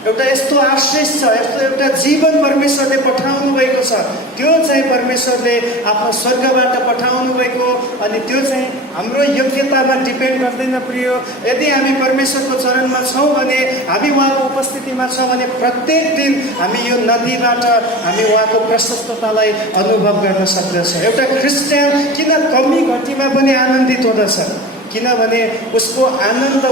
एउटा यस्तो आशिष छ, यस्तो एउटा जीवन परमेश्वरले पठाउनु भएको छ। त्यो चाहिँ परमेश्वरले आफ्नो स्वर्गबाट पठाउनु भएको। अनि त्यो चाहिँ हाम्रो योग्यतामा डिपेन्ड गर्दैन। प्रिय, यदि हामी परमेश्वरको चरणमा छौँ भने, हामी उहाँको उपस्थितिमा छौँ भने प्रत्येक दिन हामी यो नदीबाट हामी उहाँको प्रशस्ततालाई अनुभव गर्न सक्दछौँ। एउटा क्रिस्चियन किन कमी घटीमा पनि आनन्दित हुँदछ? किनभने उसको आनन्द,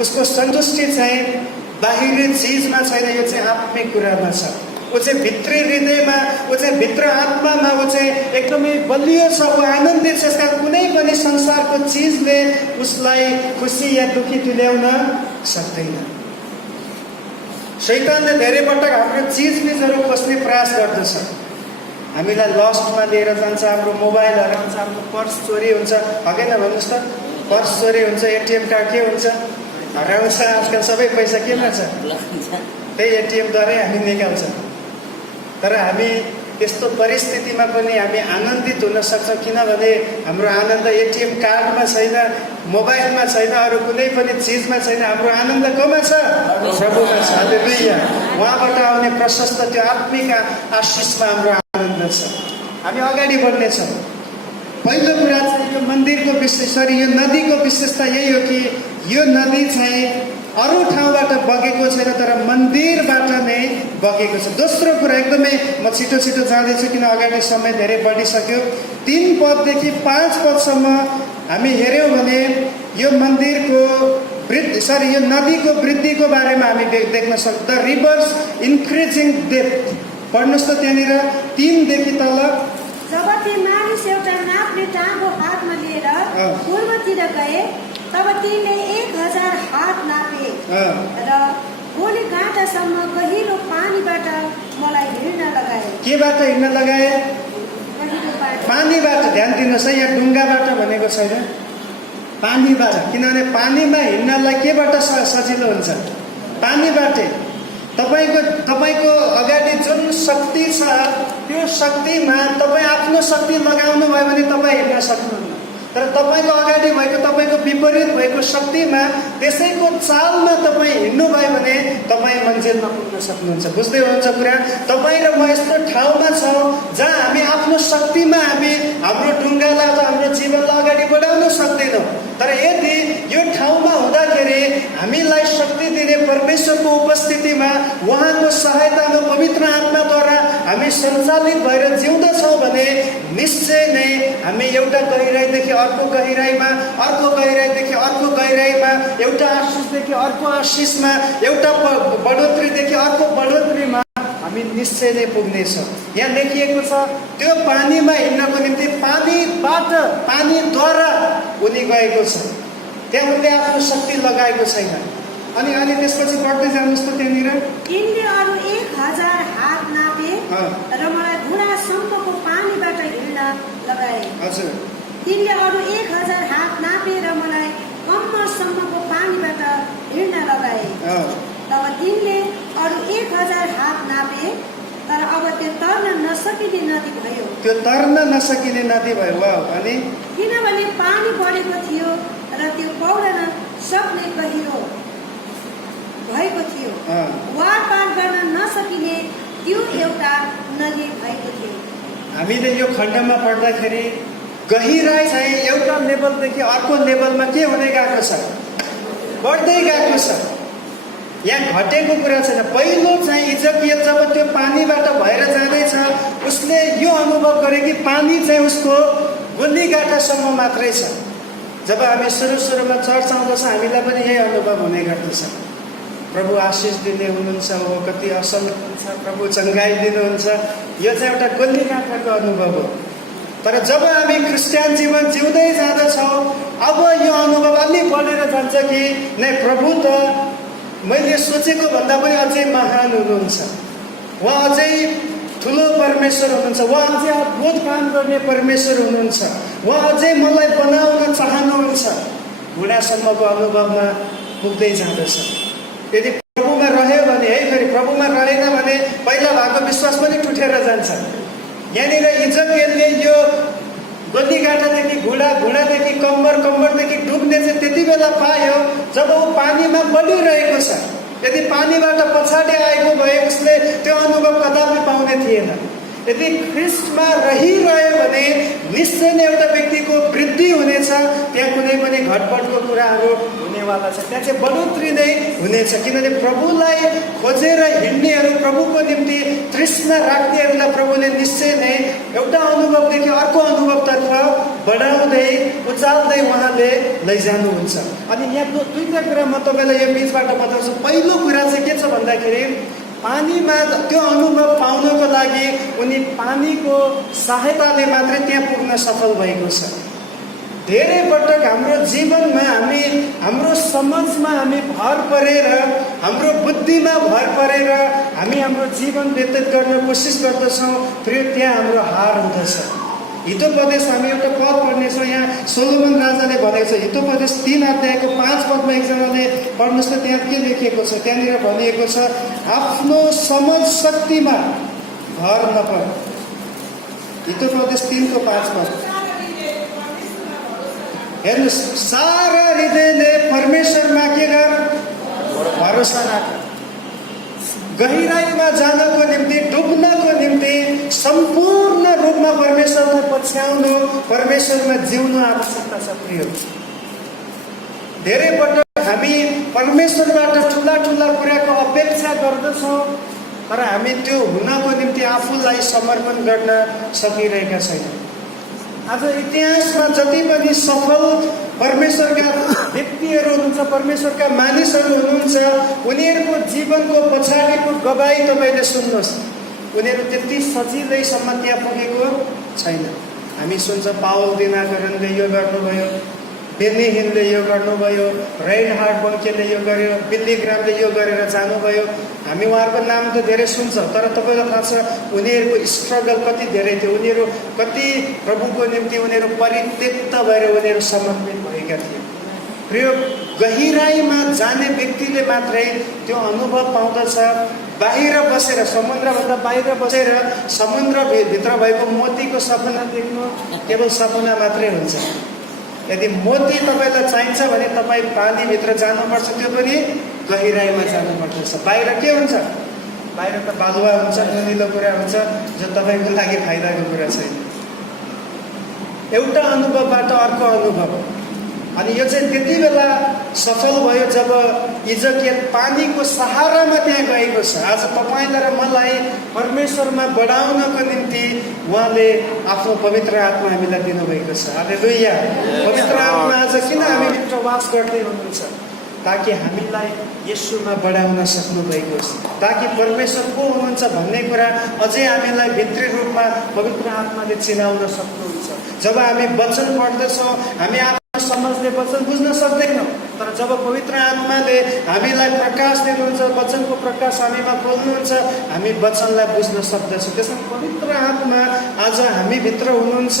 उसको सन्तुष्टि चाहिँ बाहिरी चिजमा छैन, यो चाहिँ आत्मिक कुरामा छ। ऊ चाहिँ भित्री हृदयमा, ऊ चाहिँ भित्र आत्मामा ऊ चाहिँ एकदमै बलियो छ, ऊ आनन्दित छ। यसका कुनै पनि संसारको चिजले उसलाई खुसी या दुखी तुल्याउन सक्दैन। शैतानले धेरै पटक हाम्रो चिजबिजहरू खोज्ने प्रयास गर्दछ। हामीलाई लस्टमा लिएर जान्छ, हाम्रो मोबाइल हराउँछ, हाम्रो पर्स चोरी हुन्छ, हगेन भन्नुहोस् त? पर्स चोरी हुन्छ, एटिएम कार्ड के हुन्छ? हराउँछ। आजकल सबै पैसा केमा छ? त्यही एटिएमद्वारै हामी निकाल्छौँ। तर हामी त्यस्तो परिस्थितिमा पनि हामी आनन्दित हुन सक्छौँ, किनभने हाम्रो आनन्द एटिएम कार्डमा छैन, मोबाइलमा छैन, अरू कुनै पनि चिजमा छैन। हाम्रो आनन्द कोमा छ? प्रभुमा छ। हालेलुया। उहाँबाट आउने प्रशस्त त्यो आत्मिक आशिषमा हाम्रो आनन्द छ। हामी अगाडि बढ्नेछौँ। पहिलो कुरा चाहिँ यो मन्दिरको यो नदीको विशेषता यही हो कि यो नदी चाहिँ अरू ठाउँबाट बगेको छैन, तर मन्दिरबाट नै बगेको छ। दोस्रो कुरा, एकदमै म छिटो जाँदैछु किन अगाडि समय धेरै बढिसक्यो। 3 पददेखि 5 पदसम्म हामी हेऱ्यौँ भने यो मन्दिरको यो नदीको वृद्धिको बारेमा हामी देख्न सक्छौँ। The rivers increasing depth. पढ्नुहोस् त त्यहाँनिर 3 देखि तल। जब ती मानिस एउटा नाप्ने टाँगो हातमा लिएर पूर्वतिर गए, तब तिनले 1000 हात नापे र गोली गाँठासम्म गहिरो पानीबाट मलाई हिँड्न लगाए। केबाट हिँड्न लगाए? पानीबाट। ध्यान दिनुहोस् है, यहाँ डुङ्गाबाट भनेको छैन, पानीबाट। किनभने पानीमा हिँड्नलाई केबाट सजिलो हुन्छ? पानीबाटै। तपाईँको अगाडि जुन शक्ति छ त्यो शक्तिमा तपाईँ आफ्नो शक्ति लगाउनु भयो भने तपाईँ हिँड्न सक्नुहुन्न। तर तपाईँको अगाडि भएको, तपाईँको विपरीत भएको शक्तिमा, त्यसैको चालमा तपाईँ हिँड्नुभयो भने तपाईँ मन्जिलमा पुग्न सक्नुहुन्छ। बुझ्दै हुनुहुन्छ कुरा? तपाईँ र म यस्तो ठाउँमा छौँ जहाँ हामी आफ्नो शक्तिमा हाम्रो ढुङ्गालाई अथवा हाम्रो जीवनलाई अगाडि बढाउन सक्दैनौँ। तर यदि यो ठाउँमा हुँदाखेरि हामीलाई शक्ति दिने परमेश्वरको उपस्थितिमा, उहाँको सहायतामा, पवित्र आत्माद्वारा हामी सञ्चालित भएर जिउँदछौँ भने निश्चय नै हामी एउटा गहिराईदेखि अर्को गहिराईमा, अर्को गहिराईदेखि अर्को गहिराईमा, एउटा आशिषदेखि अर्को आशिषमा, एउटा बढोत्तरीदेखि अर्को बढोत्तरीमा हामी निश्चय नै पुग्नेछौँ। यहाँ लेखिएको छ त्यो पानीमा हिँड्नको निम्ति पानीद्वारा उनी गएको छ। त्यहाँ उनले आफ्नो शक्ति लगाएको छैन। अनि त्यसपछि पढ्दै जानुहोस् त त्यहाँनिर। तिनले अरू 1000 हात नापे र मलाई घुँडासम्मको पानीबाट हिँड्न लगाए। हजुर। तिनले अरू 1000 हात नापे र मलाई कम्मरसम्मको पानीबाट हिँड्न लगाए। तब तिनले अरू 1000 हात नापे, तर अब त्यो तर्न नसकिने नदी भयो। त्यो तर्न नसकिने नदी भयो। अनि किनभने पानी बढेको थियो र त्यो पौडन सक्ने गहिरो भएको थियो। वारपार गर्न नसकिने त्यो एउटा नदी भएको थियो। हामीले यो खण्डमा पढ्दाखेरि गहिराई चाहिँ एउटा लेभलदेखि अर्को लेभलमा के हुँदै गएको छ? बढ्दै गएको छ। यहाँ घटेको कुरा छैन। पहिलो चाहिँ इजकियल जब त्यो पानीबाट भएर जाँदैछ, उसले यो अनुभव गरे कि पानी चाहिँ उसको गोलीगाँठासम्म मात्रै छ। जब हामी सुरुमा चर्च आउँदछ हामीलाई पनि यही अनुभव हुने गर्दछ। प्रभु आशिष दिने हुनुहुन्छ, हो कति असल हुनुहुन्छ, प्रभु चङ्गाइ दिनुहुन्छ। यो चाहिँ एउटा गोलीगाँठाको अनुभव हो। तर जब हामी क्रिस्चियन जीवन जिउँदै जाँदछौँ, अब यो अनुभव अलि बढेर जान्छ कि नै प्रभु त मैले सोचेको भन्दा पनि अझै महान हुनुहुन्छ, उहाँ अझै ठुलो परमेश्वर हुनुहुन्छ, उहाँ अझै अद्भुत काम गर्ने परमेश्वर हुनुहुन्छ, उहाँ अझै मलाई बनाउन चाहनुहुन्छ। बुढासम्मको अनुभवमा पुग्दै जाँदछ। यदि प्रभुमा रह्यो भने है, फेरि प्रभुमा रहेन भने पहिला भएको विश्वास पनि टुटेर जान्छ। यहाँनिर इजकियलले यो गोलीगाँठादेखि घुँडादेखि कम्मरदेखि डुब्ने चाहिँ त्यति बेला पायो जब ऊ पानीमा बढिरहेको छ। यदि पानीबाट पछाडि आएको भए उसले त्यो अनुभव कदापि पाउने थिएन। यदि ख्रिस्टमा रहिरह्यो भने निश्चय नै एउटा व्यक्तिको वृद्धि हुनेछ। त्यहाँ कुनै पनि घटबडको कुराहरू हुनेवाला छ, त्यहाँ चाहिँ बढोत्तरी नै हुनेछ। किनभने प्रभुलाई खोजेर हिँड्नेहरू, प्रभुको निम्ति तृष्णा राख्नेहरूलाई प्रभुले निश्चय नै एउटा अनुभवदेखि अर्को अनुभवतर्फ बढाउँदै उचाल्दै उहाँले लैजानुहुन्छ। अनि यहाँ दुईवटा कुरा म तपाईँलाई यो बिचबाट बताउँछु। पहिलो कुरा चाहिँ के छ भन्दाखेरि पानीमा त्यो अनुभव पाउनको लागि उनी पानीको सहायताले मात्रै त्यहाँ पुग्न सफल भएको छ। धेरै पटक हाम्रो जीवनमा हाम्रो समाजमा हामी भर परेर, हाम्रो बुद्धिमा भर परेर हामी हाम्रो जीवन व्यतीत गर्न कोसिस गर्दछौँ, फेरि त्यहाँ हाम्रो हार हुँदछ। हितोपदेश हामी एउटा पद पढ्नेछौँ। यहाँ सोलोमन राजाले भनेको छ, हितोपदेश 3 अध्यायको 5 पदमा एकजनाले पढ्नुहोस् त, त्यहाँ के लेखिएको छ? त्यहाँनिर भनिएको छ, आफ्नो समझ शक्तिमा भर नपर। हितोपदेश 3 को 5 पद हेर्नुहोस्, सारा हृदयले परमेश्वरमा के गर? भरोसा राख। गहिराईमा जानको निम्ति, डुब्नको निम्ति सम्पूर्ण रूपमा वास्तवमा परमेश्वरलाई पछ्याउनु, परमेश्वरमा जिउनु आवश्यकता छ प्रिय। धेरै पटक हामी परमेश्वरबाट ठुला ठुला कुराको अपेक्षा गर्दछौँ, तर हामी त्यो हुनको निम्ति आफूलाई समर्पण गर्न सकिरहेका छैनौँ। आज इतिहासमा जति पनि सफल परमेश्वरका व्यक्तिहरू हुनुहुन्छ, परमेश्वरका मानिसहरू हुनुहुन्छ, उनीहरूको जीवनको पछाडिको गवाई तपाईँले सुन्नुहोस्। उनीहरू त्यति सजिलैसम्म त्यहाँ पुगेको छैन। हामी सुन्छ पावल दिनाकरणले यो गर्नुभयो, बेनी हिलले यो गर्नुभयो, रेनहार्ड बन्केले यो गर्यो, बिल्ली ग्रामले यो गरेर जानुभयो। हामी उहाँहरूको नाम त धेरै सुन्छ, तर तपाईँलाई थाहा छ उनीहरूको स्ट्रगल कति धेरै थियो। उनीहरू कति प्रभुको निम्ति उनीहरू परित्यक्त भएर उनीहरू समर्पित भएका थिए। प्रिय, गहिराईमा जाने व्यक्तिले मात्रै त्यो अनुभव पाउँदछ। बाहिर बसेर, समुद्रभन्दा बाहिर बसेर समुद्रभित्र भएको मोतीको सपना देख्नु केवल सपना मात्रै हुन्छ। यदि मोती तपाईँलाई चाहिन्छ भने तपाईँ पानीभित्र जानुपर्छ, त्यो पनि गहिराईमा जानुपर्छ। बाहिर के हुन्छ? बाहिर त बालुवा हुन्छ, नुनिलो कुरा हुन्छ, जो तपाईँको लागि फाइदाको कुरा छैन। एउटा अनुभवबाट अर्को अनुभव। अनि यो चाहिँ त्यति बेला सफल भयो जब इजकेल पानीको सहारामा त्यहाँ गएको छ। आज तपाईँलाई र मलाई परमेश्वरमा बढाउनको निम्ति उहाँले आफ्नो पवित्र आत्मा हामीलाई दिनुभएको छ। हालेलुया। पवित्र आत्मा आज किन हामीभित्र वास गर्दै हुनुहुन्छ? ताकि हामीलाई येशूमा बढाउन सक्नुभएको छ, ताकि परमेश्वर को हुनुहुन्छ भन्ने कुरा अझै हामीलाई भित्री रूपमा पवित्र आत्माले चिनाउन सक्नुहुन्छ। जब हामी वचन पढ्दछौँ, हामी समझले वचन बुझ्न सक्दैनौँ, तर जब पवित्र आत्माले हामीलाई प्रकाश दिनुहुन्छ, वचनको प्रकाश हामीमा खोल्नुहुन्छ, हामी वचनलाई बुझ्न सक्दछौँ। त्यसमा पवित्र आत्मा आज हामीभित्र हुनुहुन्छ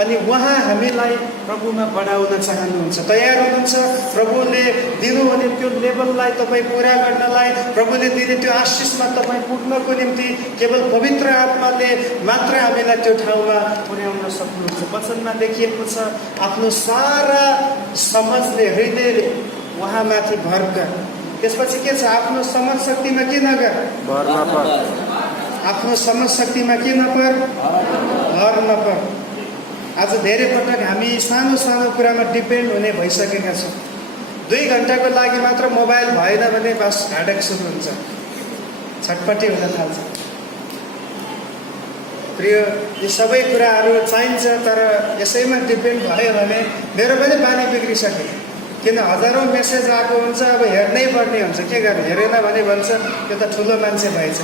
अनि उहाँ हामीलाई प्रभुमा बढाउन चाहनुहुन्छ, तयार हुनुहुन्छ। प्रभुले दिनुहुने त्यो लेभललाई तपाईँ पुरा गर्नलाई, प्रभुले दिने त्यो आशिषमा तपाईँ पुग्नको निम्ति केवल पवित्र आत्माले मात्र हामीलाई त्यो ठाउँमा पुर्याउन सक्नुहुन्छ। वचनमा लेखिएको छ, आफ्नो सारा समझले, हृदयले उहाँमाथि भर गर। त्यसपछि के छ? आफ्नो समझ शक्तिमा के नगर, भर नपर। आफ्नो समझ शक्तिमा के नपर, भर नपर। आज धेरै पटक हामी सानो सानो कुरामा डिपेन्ड हुने भइसकेका छौँ। 2 घन्टाको लागि मात्र मोबाइल भएन भने बस हार्डक सुरु हुन्छ, छटपट्टि हुन थाल्छ। प्रिय, यी सबै कुराहरू चाहिन्छ, तर यसैमा डिपेन्ड भयो भने मेरो पनि बानी बिग्रिसक्यो। किन हजारौँ मेसेज आएको हुन्छ, अब हेर्नै पर्ने हुन्छ। के गर्नु? हेरेन भने भन्छ त्यो त ठुलो मान्छे भएछ।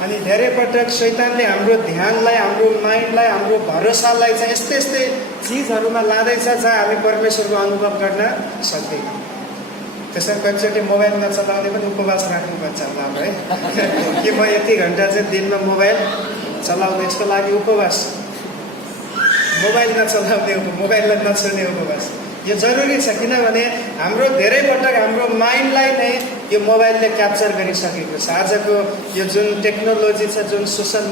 अनि धेरै पटक शैतानले हाम्रो ध्यानलाई, हाम्रो माइन्डलाई, हाम्रो भरोसालाई चाहिँ यस्तै यस्तै चिजहरूमा लाँदैछ जहाँ हामी परमेश्वरको अनुभव गर्न सक्दैनौँ। त्यसरी कतिचोटि मोबाइल नचलाउने पनि उपवास राख्नुपर्छ होला है। कि म यति घन्टा चाहिँ दिनमा मोबाइल चलाउने, यसको लागि उपवास। मोबाइल नचलाउने, मोबाइललाई नछोड्ने उपवास यो जरुरी छ। किनभने हाम्रो धेरै पटक हाम्रो माइन्डलाई नै यो मोबाइलले क्याप्चर गरिसकेको छ। आजको यो जुन टेक्नोलोजी छ, जुन सोसल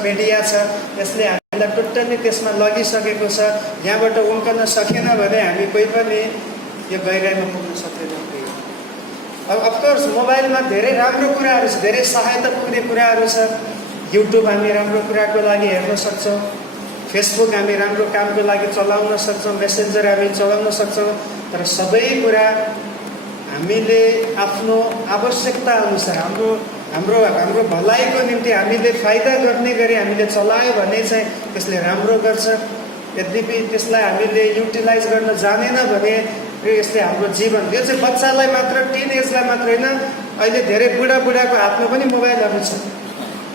मिडिया छ, यसले हामीलाई टोटल्ली त्यसमा लगिसकेको छ। यहाँबाट उम्कन सकेन भने हामी कोही पनि यो गहिराइमा पुग्न सक्दैनौँ। अब अफकोर्स मोबाइलमा धेरै राम्रो कुराहरू छ, धेरै सहायता पुग्ने कुराहरू छ। युट्युब हामी राम्रो कुराको लागि हेर्न सक्छौँ, फेसबुक हामी राम्रो कामको लागि चलाउन सक्छौँ, मेसेन्जर हामी चलाउन सक्छौँ। तर सबै कुरा हामीले आफ्नो आवश्यकता अनुसार, हाम्रो भलाइको निम्ति हामीले फाइदा गर्ने गरी हामीले चलायो भने चाहिँ त्यसले राम्रो गर्छ। यद्यपि त्यसलाई हामीले युटिलाइज गर्न जानेन भने यसले हाम्रो जीवन, यो चाहिँ बच्चालाई मात्र, टिन एजलाई मात्र होइन, अहिले धेरै बुढाको हातमा पनि मोबाइलहरू छ।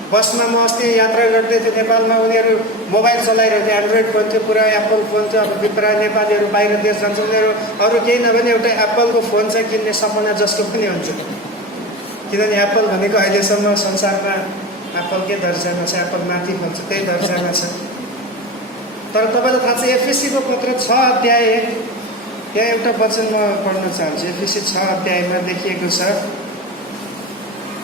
बसमा म अस्ति यात्रा गर्दै थिएँ नेपालमा, उनीहरू मोबाइल चलाइरहेको थियो, एन्ड्रोइड फोन थियो, पुरा एप्पल फोन थियो। अब प्रायः नेपालीहरू बाहिर देश जान्छ, उनीहरू अरू केही नभने एउटा एप्पलको फोन चाहिँ किन्ने सपना जसको पनि हुन्छ। किनभने एप्पल भनेको अहिलेसम्म संसारमा एप्पलकै दर्जामा छ, एप्पल माथि फल्छ, त्यही दर्जामा छ। तर तपाईँलाई थाहा छ, एफएसीको पत्र 6 अध्याय, त्यहाँ एउटा वचन म पढ्न चाहन्छु। एफएसी 6 अध्यायमा लेखिएको छ,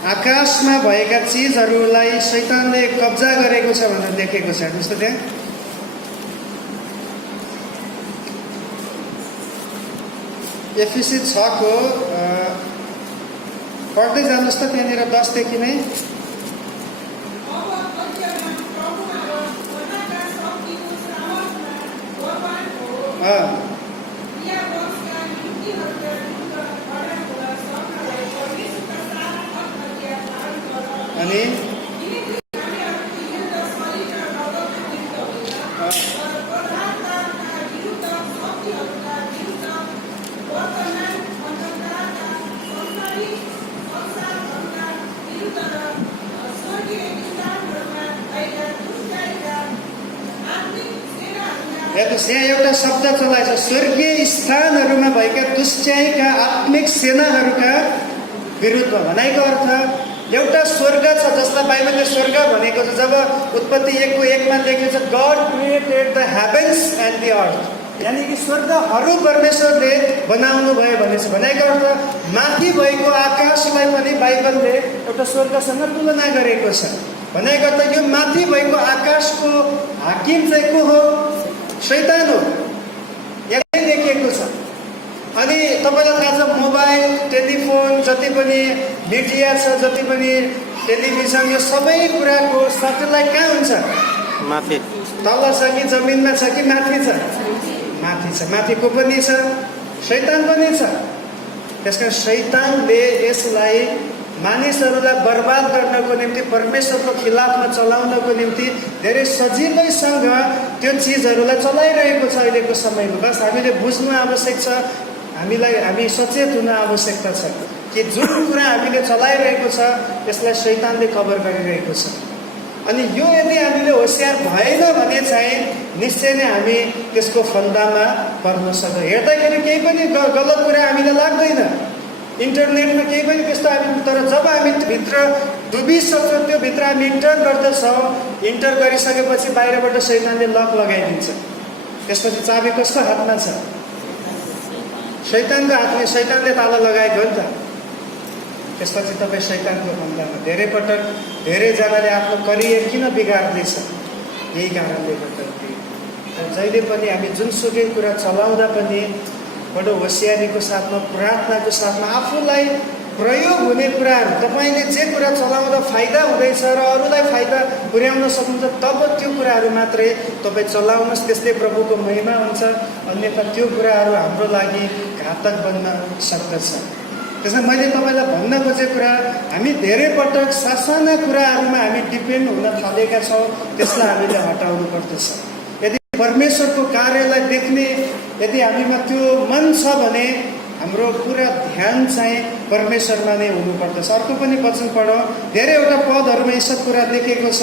आकाशमा भएका चिजहरूलाई शैतानले कब्जा गरेको छ भनेर लेखेको छ। हेर्नुहोस् त त्यहाँ एफएसी 6 को पढ्दै जानुहोस् त, त्यहाँनिर 10 देखि नै। अनि यहाँ एउटा शब्द चलाएछ, स्वर्गीय स्थानहरूमा भएका दुष्च्याइका आत्मिक सेनाहरूका विरुद्धमा। भनेको अर्थ एउटा स्वर्ग छ जसलाई बाइबलले स्वर्ग भनेको छ। जब उत्पत्ति 1:1 लेखिन्छ, God created the heavens and the earth, यानी कि स्वर्गहरू परमेश्वरले बनाउनु भयो भनेछ। भनेको अर्थ माथि भएको आकाशलाई पनि बाइबलले एउटा स्वर्गसँग तुलना गरेको छ। भनेको अर्थ यो माथि भएको आकाशको हाकिम चाहिँ को हो? शैतान हो। यहाँ लेखिएको छ। अनि तपाईँलाई थाहा छ, मोबाइल, टेलिफोन, जति पनि मिडिया छ, जति पनि टेलिभिजन, यो सबै कुराको सटेलाइट कहाँ हुन्छ? माथि। तल छ कि जमिनमा छ कि माथि छ? माथि छ। माथि को पनि छ? शैतान पनि छ। त्यसकारण शैतानले यसलाई मानिसहरूलाई बर्बाद गर्नको निम्ति, परमेश्वरको खिलाफमा चलाउनको निम्ति धेरै सजिलैसँग त्यो चिजहरूलाई चलाइरहेको छ अहिलेको समयमा। बस हामीले बुझ्नु आवश्यक छ, हामी सचेत हुन आवश्यकता छ कि जुन कुरा हामीले चलाइरहेको छ यसलाई शैतानले कभर गरिरहेको छ। अनि यो यदि हामीले होसियार भएन भने चाहिँ निश्चय नै हामी त्यसको फन्दामा पर्न सक्छौँ। हेर्दाखेरि केही पनि गलत कुरा हामीलाई लाग्दैन, इन्टरनेटमा केही पनि त्यस्तो हामी, तर जब हामी भित्र डुबिसक्छौँ, त्यो भित्र हामी इन्टर गर्दछौँ, इन्टर गरिसकेपछि बाहिरबाट शैतानले लक लगाइदिन्छ। त्यसपछि चाबी कसको हातमा छ? शैतानको हातमा। शैतानले ताला लगाएको हो नि त। त्यसपछि तपाईँ शैतानको फन्दामा। धेरै पटक धेरैजनाले आफ्नो करियर किन बिगार्दैछ? यही कारणले गर्दाखेरि। जहिले पनि हामी जुनसुकै कुरा चलाउँदा पनि बडो होसियारीको साथमा, प्रार्थनाको साथमा, आफूलाई प्रयोग हुने कुराहरू, तपाईँले जे कुरा चलाउँदा फाइदा हुँदैछ र अरूलाई फाइदा पुर्याउन सक्नुहुन्छ, तब त्यो कुराहरू मात्रै तपाईँ चलाउनुहोस्। त्यसले प्रभुको महिमा हुन्छ। अन्यथा त्यो कुराहरू हाम्रो लागि घातक बन्न सक्दछ। त्यसमा मैले तपाईँलाई भन्न खोजेको कुरा, हामी धेरै पटक सासाना कुराहरूमा हामी डिपेन्ड हुन थालेका छौँ। त्यसलाई हामीले हटाउनु पर्दछ। यदि परमेश्वरको कार्यलाई देख्ने यदि हामीमा त्यो मन छ भने हाम्रो पुरा ध्यान चाहिँ परमेश्वरमा नै हुनुपर्दछ। अर्को पनि वचन पढौँ। धेरैवटा पदहरूमा यी सब कुरा लेखेको छ।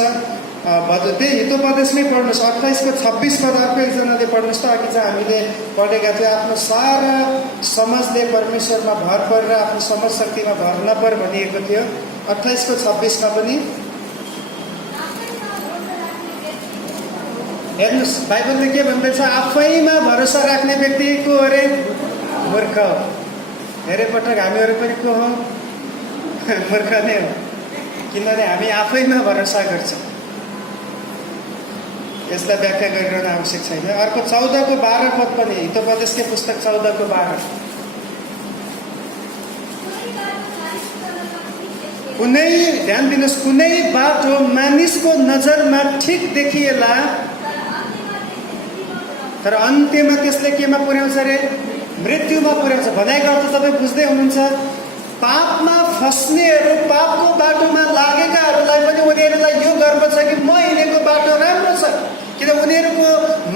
त्यही हितोपदेशमै पढ्नुहोस्, 28:26 पद। अर्को एकजनाले पढ्नुहोस् त। अघि चाहिँ हामीले पढेका थियौँ, आफ्नो सारा समाजले परमेश्वरमा भर परेर आफ्नो समझ शक्तिमा भर नपर भनिएको थियो। 28:26 पनि हेर्नुहोस्, बाइबलले के भन्दैछ? आफैमा भरोसा राख्ने व्यक्ति को अरे? मूर्ख हो। धेरै पटक हामीहरू पनि को हो? मूर्ख नै हो, किनभने हामी आफैमा भरोसा गर्छौँ। यसलाई व्याख्या गरिरहन आवश्यक छैन। अर्को 14:12 पद पनि, हितोपदेशकै पुस्तक 14:12। कुनै, ध्यान दिनुहोस्, कुनै बाटो मानिसको नजरमा ठिक देखिएला तर अन्त्यमा त्यसले केमा पुर्याउँछ अरे? मृत्युमा पुर्याउँछ। भनेको अर्थ तपाईँ बुझ्दै हुनुहुन्छ? पापमा फस्नेहरू, पापको बाटोमा लागेकाहरूलाई पनि उनीहरूलाई यो गर्व छ कि म हिँडेको बाटो राम्रो छ, किन उनीहरूको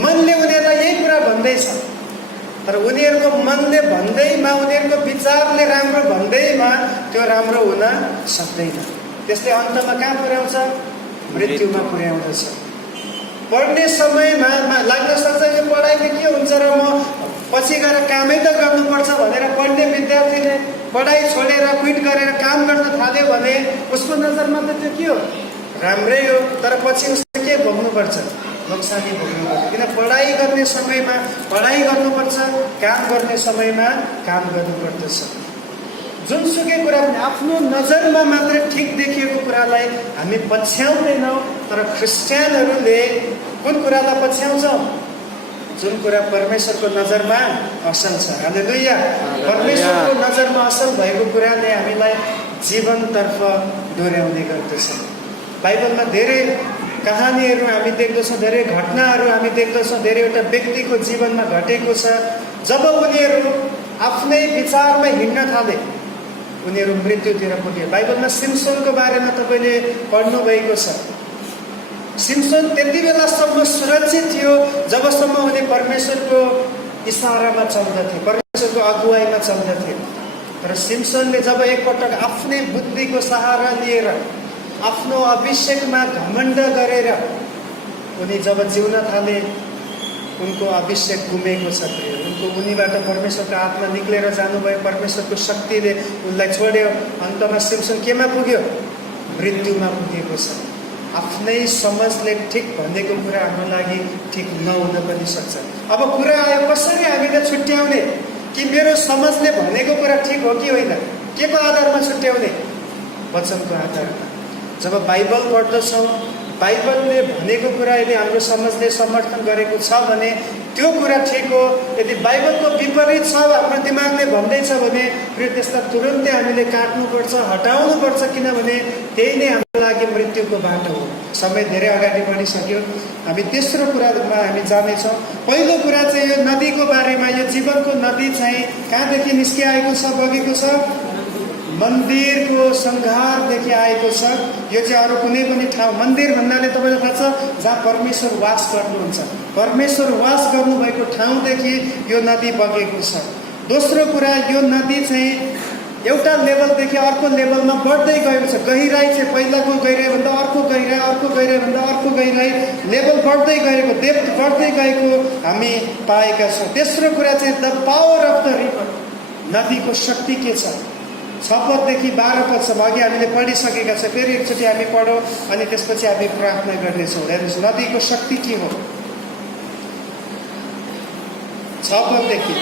मनले उनीहरूलाई यही कुरा भन्दैछ। तर उनीहरूको मनले भन्दैमा, उनीहरूको विचारले राम्रो भन्दैमा त्यो राम्रो हुन सक्दैन। त्यसले अन्तमा कहाँ पुर्याउँछ? मृत्युमा पुर्याउँदछ। पढ्ने समयमा लाग्न सक्छ यो पढाइले के हुन्छ र म पछि गएर कामै त गर्नुपर्छ भनेर पढ्ने विद्यार्थीले पढाइ छोडेर क्विट गरेर काम गर्न थाल्यो भने उसको नजरमा त त्यो के हो? राम्रै हो। तर पछि उसले के भोग्नुपर्छ? नोक्सानी भोग्नुपर्छ। किन पढाइ गर्ने समयमा पढाइ गर्नुपर्छ, काम गर्ने समयमा काम गर्नुपर्दछ। जुनसुकै कुरा पनि आफ्नो नजरमा मात्रै ठिक देखिएको कुरालाई हामी पछ्याउँदैनौँ। तर क्रिस्चियनहरूले कुन कुरालाई पछ्याउँछौँ? जुन कुरा परमेश्वरको नजरमा असल छ। हालेलुया। परमेश्वरको नजरमा असल भएको कुराले हामीलाई जीवनतर्फ डोर्याउने गर्दछ। बाइबलमा धेरै कहानीहरू हामी देख्दछौँ, धेरै घटनाहरू हामी देख्दछौँ, धेरैवटा व्यक्तिको जीवनमा घटेको छ। जब उनीहरू आफ्नै विचारमा हिँड्न थाले उनीहरू मृत्युतिर पुगे। बाइबलमा सिम्सोनको बारेमा तपाईँले पढ्नुभएको छ। सिम्सोन त्यति बेलासम्म सुरक्षित थियो जबसम्म उनी परमेश्वरको इसारामा चल्दथे, परमेश्वरको अगुवाईमा चल्दथे। तर सिम्सोनले जब एकपटक आफ्नै बुद्धिको सहारा लिएर आफ्नो अभिषेकमा घमण्ड गरेर उनी जब जिउन थाले उनको अभिषेक गुमेको छ। उनको उनीबाट परमेश्वरको आत्मा निक्लेर जानुभयो, परमेश्वरको शक्तिले उनलाई छोड्यो। अन्तमा सिम्सोन केमा पुग्यो? मृत्युमा पुगेको छ। आफ्नै समझले ठिक भनेको कुरा हाम्रो लागि ठिक नहुन पनि सक्छ। अब कुरा आयो कसरी हामीले छुट्याउने कि मेरो समझले भनेको कुरा ठिक हो कि होइन? के को आधारमा छुट्याउने? वचनको आधारमा। जब बाइबल पढ्दछौँ, बाइबलले भनेको कुरा यदि हाम्रो समझले समर्थन गरेको छ भने त्यो कुरा ठिक हो। यदि बाइबलको विपरीत छ, हाम्रो दिमागले भन्दैछ भने फेरि त्यसलाई तुरन्तै हामीले काट्नुपर्छ, हटाउनुपर्छ, किनभने त्यही नै हाम्रो लागि मृत्युको बाटो हो। समय धेरै अगाडि बढिसक्यो, हामी तेस्रो कुरामा हामी जानेछौँ। पहिलो कुरा चाहिँ यो नदीको बारेमा। यो जीवनको नदी चाहिँ कहाँदेखि निस्किआएको छ, बगेको छ? मन्दिरको सङ्घारदेखि आएको छ। यो चाहिँ अरू कुनै पनि ठाउँ, मन्दिर भन्नाले तपाईँलाई थाहा छ जहाँ परमेश्वर वास गर्नुहुन्छ, परमेश्वर वास गर्नुभएको ठाउँदेखि यो नदी बगेको छ। दोस्रो कुरा, यो नदी चाहिँ एउटा लेभलदेखि अर्को लेभलमा बढ्दै गएको छ। गहिराई चाहिँ पहिलाको गहिराईभन्दा अर्को गहिराई, अर्को गहिराईभन्दा अर्को गहिराई, लेभल बढ्दै गएको, डेप्थ बढ्दै गएको हामी पाएका छौँ। तेस्रो कुरा चाहिँ the power of the river, नदीको शक्ति के छ? 6 पददेखि 12 पदसम्म अघि हामीले पढिसकेका छौँ। फेरि एकचोटि हामी पढौँ अनि त्यसपछि हामी प्रार्थना गर्नेछौँ। हेर्नुहोस् नदीको शक्ति के हो। 6 पददेखि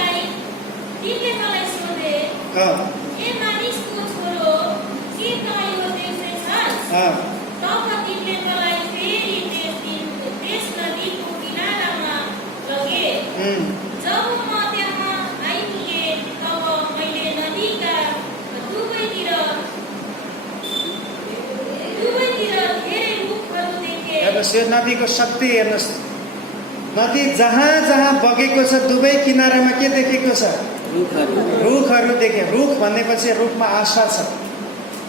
यो नदीको शक्ति हेर्नुहोस्। नदी जहाँ जहाँ बगेको छ दुवै किनारामा के देखेको छ? रुखहरू देखे। रुख भनेपछि रुखमा आशा छ,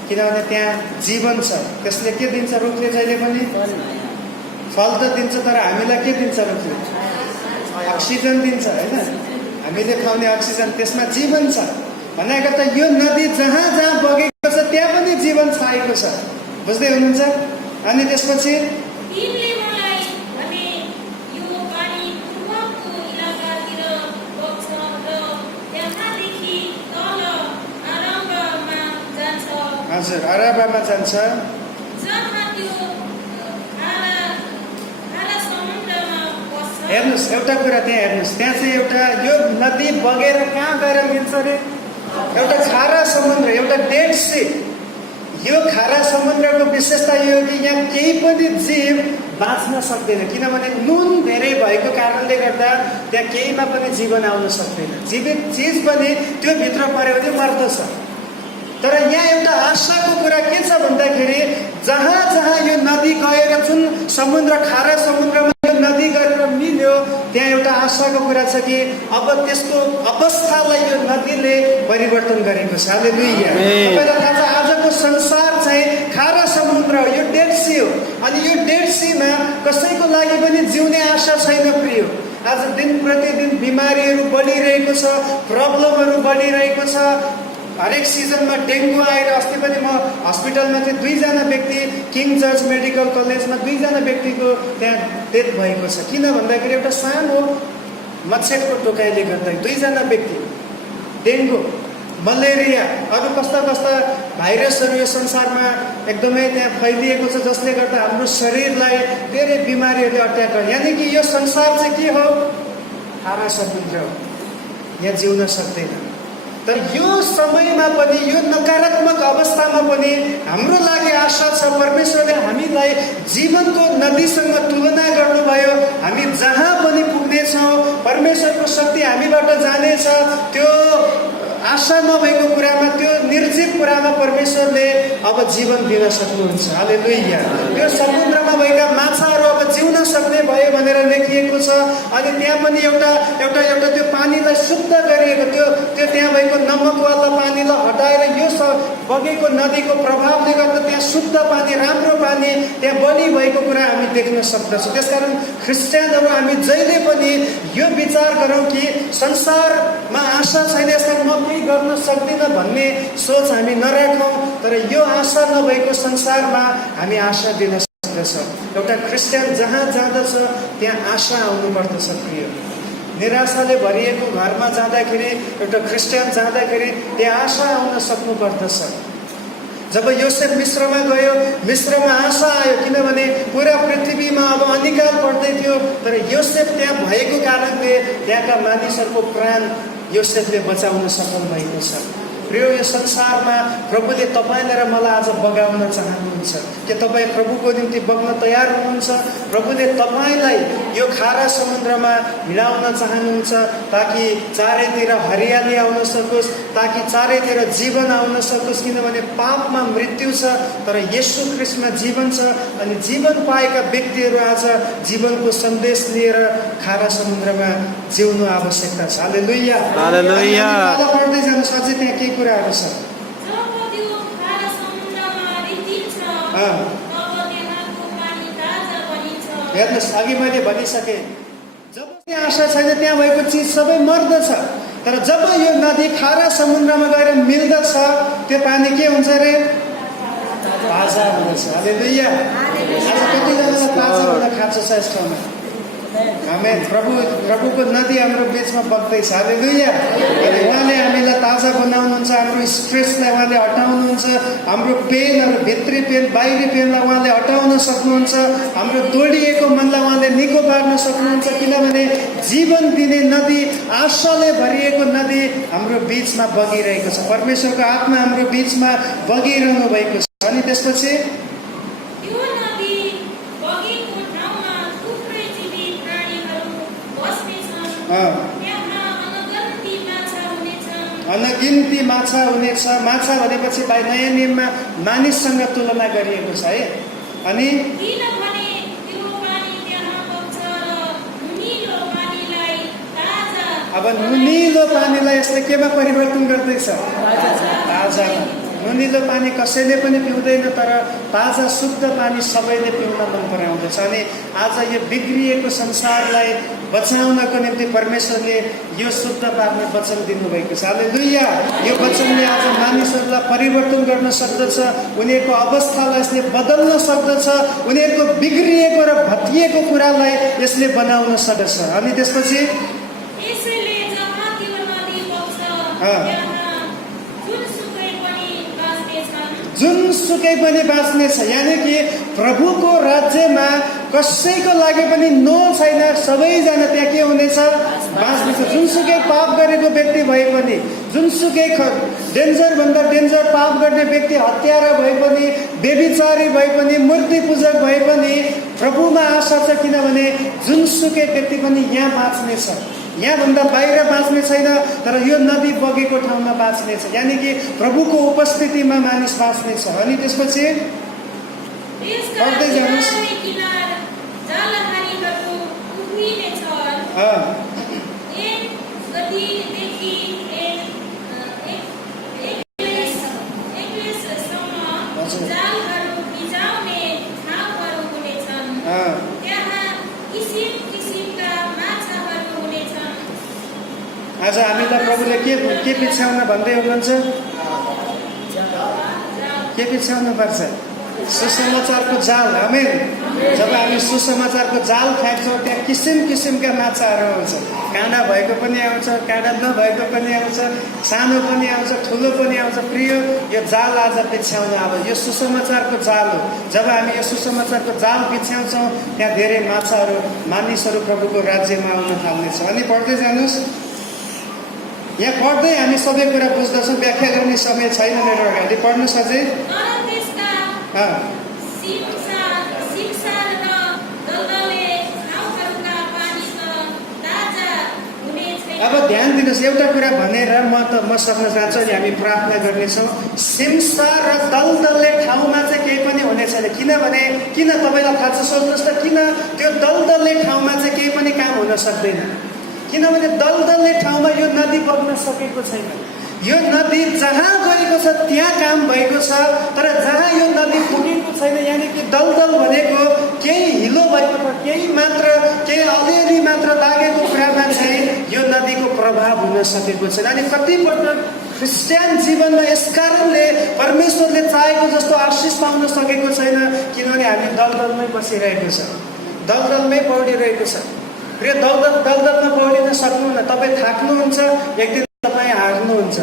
किनभने त्यहाँ जीवन छ। त्यसले के दिन्छ? रुखले जहिले पनि फल त दिन्छ, तर हामीलाई के दिन्छ? रुखले अक्सिजन दिन्छ, होइन? हामीले खाउने अक्सिजन, त्यसमा जीवन छ। भनेको त यो नदी जहाँ जहाँ बगेको छ त्यहाँ पनि जीवन छाएको छ। बुझ्दै हुनुहुन्छ? अनि त्यसपछि हजुर अरबामा जान्छ। हेर्नुहोस् एउटा कुरा त्यहाँ हेर्नुहोस्, त्यहाँ चाहिँ एउटा यो नदी बगेर कहाँ गएर मिल्छ अरे? एउटा खारा समुद्र, एउटा डेड सी। यो खारा समुद्रको विशेषता यो हो कि यहाँ केही पनि जीव बाँच्न सक्दैन, किनभने नुन धेरै भएको कारणले गर्दा त्यहाँ केहीमा पनि जीवन आउन सक्दैन। जीवित चिज पनि त्यो भित्र पऱ्यो भने मर्दछ। तर यहाँ एउटा आशाको कुरा के छ भन्दाखेरि जहाँ जहाँ यो नदी गएर जुन समुद्र, खारा समुद्रमा यो नदी गएर मिल्यो, त्यहाँ एउटा आशाको कुरा छ कि अब त्यसको अवस्थालाई यो नदीले परिवर्तन गरेको छ। हालेलुया। तपाईँलाई थाहा छ आजको संसार चाहिँ खारा समुद्र हो, यो डेड सी हो। अनि यो डेड सीमा कसैको लागि पनि जिउने आशा छैन प्रिय। आज दिन प्रतिदिन बिमारीहरू बढिरहेको छ, प्रब्लमहरू बढिरहेको छ। हरेक सिजनमा डेङ्गु आएर अस्ति पनि म हस्पिटलमा थिएँ, 2 जना व्यक्ति किङ जर्ज मेडिकल कलेजमा 2 जना व्यक्तिको त्यहाँ डेथ भएको छ। किन भन्दाखेरि एउटा सानो मच्छरको टोकाइले गर्दा 2 जना व्यक्ति, डेङ्गु, मलेरिया, अरू कस्ता कस्ता भाइरसहरू यो संसारमा एकदमै त्यहाँ फैलिएको छ, जसले गर्दा हाम्रो शरीरलाई धेरै बिमारीहरूले अट्याक गर्छ। यानि कि यो संसार चाहिँ के हो? खारा समुद्र हो, यहाँ जिउन सक्दैन। तर यो समयमा पनि, यो नकारात्मक अवस्थामा पनि हाम्रो लागि आशा छ। परमेश्वरले हामीलाई जीवनको नदीसँग तुलना गर्नुभयो। हामी जहाँ पनि पुग्नेछौँ, परमेश्वरको शक्ति हामीबाट जानेछ। त्यो आशा नभएको कुरामा, त्यो निर्जीव कुरामा परमेश्वरले अब जीवन दिन सक्नुहुन्छ। हालेलुया। त्यो समुद्रमा भएका माछा पनि एउटा एउटा एउटा त्यो पानीलाई शुद्ध गरिएको त्यो त्यो त्यहाँ भएको नमकवाला पानीलाई हटाएर यो बगेको नदीको प्रभावले गर्दा त्यहाँ शुद्ध पानी, राम्रो पानी त्यहाँ बलि भएको कुरा हामी देख्न सक्दछौँ। त्यसकारण ख्रिस्टियनहरू हामी जहिले पनि यो विचार गरौँ कि संसारमा आशा छैन, यसलाई म केही गर्न सक्दिनँ भन्ने सोच हामी नराखौँ, तर यो आशा नभएको संसारमा हामी आशा दिन सक्दछ। एउटा ख्रिस्टियन जहाँ जाँदछ त्यहाँ आशा आउनुपर्दछ। प्रिय, निराशाले भरिएको घरमा जाँदाखेरि, एउटा ख्रिस्टियन जाँदाखेरि त्यहाँ आशा आउन सक्नुपर्दछ। जब योसेफ मिस्रमा गयो, मिस्रमा आशा आयो, किनभने पुरा पृथ्वीमा अब अनिकाल पर्दै थियो, तर योसेफ त्यहाँ भएको कारणले त्यहाँका मानिसहरूको प्राण योसेफले बचाउन सफल भएको छ। प्रिय, यो संसारमा प्रभुले तपाईँलाई र मलाई आज बगाउन चाहनुहुन्छ कि तपाईँ प्रभुको निम्ति बग्न तयार हुनुहुन्छ। प्रभुले तपाईँलाई यो खारा समुद्रमा हिँडाउन चाहनुहुन्छ ताकि चारैतिर हरियाली आउन सकोस्, ताकि चारैतिर जीवन आउन सकोस्। किनभने पापमा मृत्यु छ तर येशू ख्रिस्टमा जीवन छ, अनि जीवन पाएका व्यक्तिहरू आज जीवनको सन्देश लिएर खारा समुद्रमा जिउनु आवश्यकता छ। हालेलुया, हालेलुया। पढ्दै जानुहोस्, अझै त्यहाँ केही कुराहरू छ। हेर्नुहोस्, अघि मैले भनिसकेँ, जब त्यहाँ आशा छैन त्यहाँ भएको चिज सबै मर्दछ, तर जब यो नदी खारा समुद्रमा गएर मिल्दछ त्यो पानी के हुन्छ रे? ताजा हुँदछ। हालेलुया। आज कतिजनालाई ताजा हुन खाँचो छ यस ठाउँमा? हामी प्रभुको नदी हाम्रो बिचमा बग्दैछ। हालेलुया। अनि उहाँले हामीलाई ताजा बनाउनुहुन्छ, हाम्रो स्ट्रेसलाई उहाँले हटाउनुहुन्छ, हाम्रो पेनहरू, भित्री पेन बाहिरी पेनलाई उहाँले हटाउन सक्नुहुन्छ, हाम्रो तोडिएको मनलाई उहाँले निको पार्न सक्नुहुन्छ। किनभने जीवन दिने नदी, आशाले भरिएको नदी हाम्रो बिचमा बगिरहेको छ। परमेश्वरको आत्मा हाम्रो बिचमा बगिरहनु भएको छ। अनि त्यसपछि अनगिन्ती माछा हुनेछ। माछा भनेपछि नयाँ नियममा मानिससँग तुलना गरिएको छ है। अनि अब नुनिलो पानीलाई यसले केमा परिवर्तन गर्दैछ? ताजामा। नुनिलो पानी कसैले पनि पिउँदैन, तर ताजा शुद्ध पानी सबैले पिउन मन पराउँदछ। अनि आज यो बिग्रिएको संसारलाई बचाउनको निम्ति परमेश्वरले यो शुद्ध पार्ने वचन दिनुभएको छ। हालेलुया। यो वचनले आज मानिसहरूलाई परिवर्तन गर्न सक्दछ, उनीहरूको अवस्थालाई यसले बदल्न सक्दछ, उनीहरूको बिग्रिएको र भत्किएको कुरालाई यसले बनाउन सक्दछ। अनि त्यसपछि जुनसुकै पनि बाँच्ने छ। यानि कि प्रभुको राज्यमा कसैको लागि पनि नो छैन, सबैजना त्यहाँ के हुनेछ? बाँच्नेछ। जुनसुकै पाप गरेको व्यक्ति भए पनि, जुनसुकै डेन्जरभन्दा डेन्जर पाप गर्ने व्यक्ति, हत्यारा भए पनि, व्यभिचारी भए पनि, मूर्ति पूजक भए पनि प्रभुमा आशा छ। किनभने जुनसुकै व्यक्ति पनि यहाँ बाँच्नेछ, यहाँभन्दा बाहिर बाँच्ने छैन, तर यो नदी बगेको ठाउँमा बाँच्नेछ। यानि कि प्रभुको उपस्थितिमा मानिस बाँच्नेछ। अनि त्यसपछि पढ्दै जानुहोस्। आज हामीलाई प्रभुले के पिछ्याउन भन्दै हुनुहुन्छ? के पिछ्याउनु पर्छ? सुसमाचारको जाल। आमेन। जब हामी सुसमाचारको जाल फ्याँक्छौँ त्यहाँ किसिम किसिमका माछाहरू आउँछ। काँडा भएको पनि आउँछ, काँडा नभएको पनि आउँछ, सानो पनि आउँछ, ठुलो पनि आउँछ। प्रिय, यो जाल आज पिछ्याउनु अब यो सुसमाचारको जाल हो। जब हामी यो सुसमाचारको जाल पिछ्याउँछौँ त्यहाँ धेरै माछाहरू, मानिसहरू प्रभुको राज्यमा आउन थाल्नेछ। अनि पढ्दै जानुहोस्। यहाँ पढ्दै हामी सबै कुरा बुझ्दछौँ, व्याख्या गर्ने समय छैन मेरो अगाडि। पढ्नुहोस् अझै। अब ध्यान दिनुहोस्, एउटा कुरा भनेर म सक्न चाहन्छु अनि हामी प्रार्थना गर्नेछौँ। सिमसा र दलदले ठाउँमा चाहिँ केही पनि हुने छैन। किनभने किन तपाईँलाई थाहा छ? सोध्नुहोस् त, किन त्यो दलदले ठाउँमा चाहिँ केही पनि काम हुन सक्दैन? किनभने दलदलले ठाउँमा यो नदी बग्न सकेको छैन। यो नदी जहाँ गएको छ त्यहाँ काम भएको छ, तर जहाँ यो नदी पुगेको छैन, यानि कि दलदल भनेको केही हिलो भएको छ, केही अलिअलि मात्र लागेको कुरामा चाहिँ यो नदीको प्रभाव हुन सकेको छैन। अनि कतिपल्ट क्रिस्चियन जीवनमा यस कारणले परमेश्वरले चाहेको जस्तो आशिष पाउन सकेको छैन, किनभने हामी दलदलमै बसिरहेको छ, दलदलमै पौडिरहेको छ। र दलदलमा पौडिन सक्नुहुन्न, तपाईँ थाक्नुहुन्छ, एक दिन तपाईँ हार्नुहुन्छ।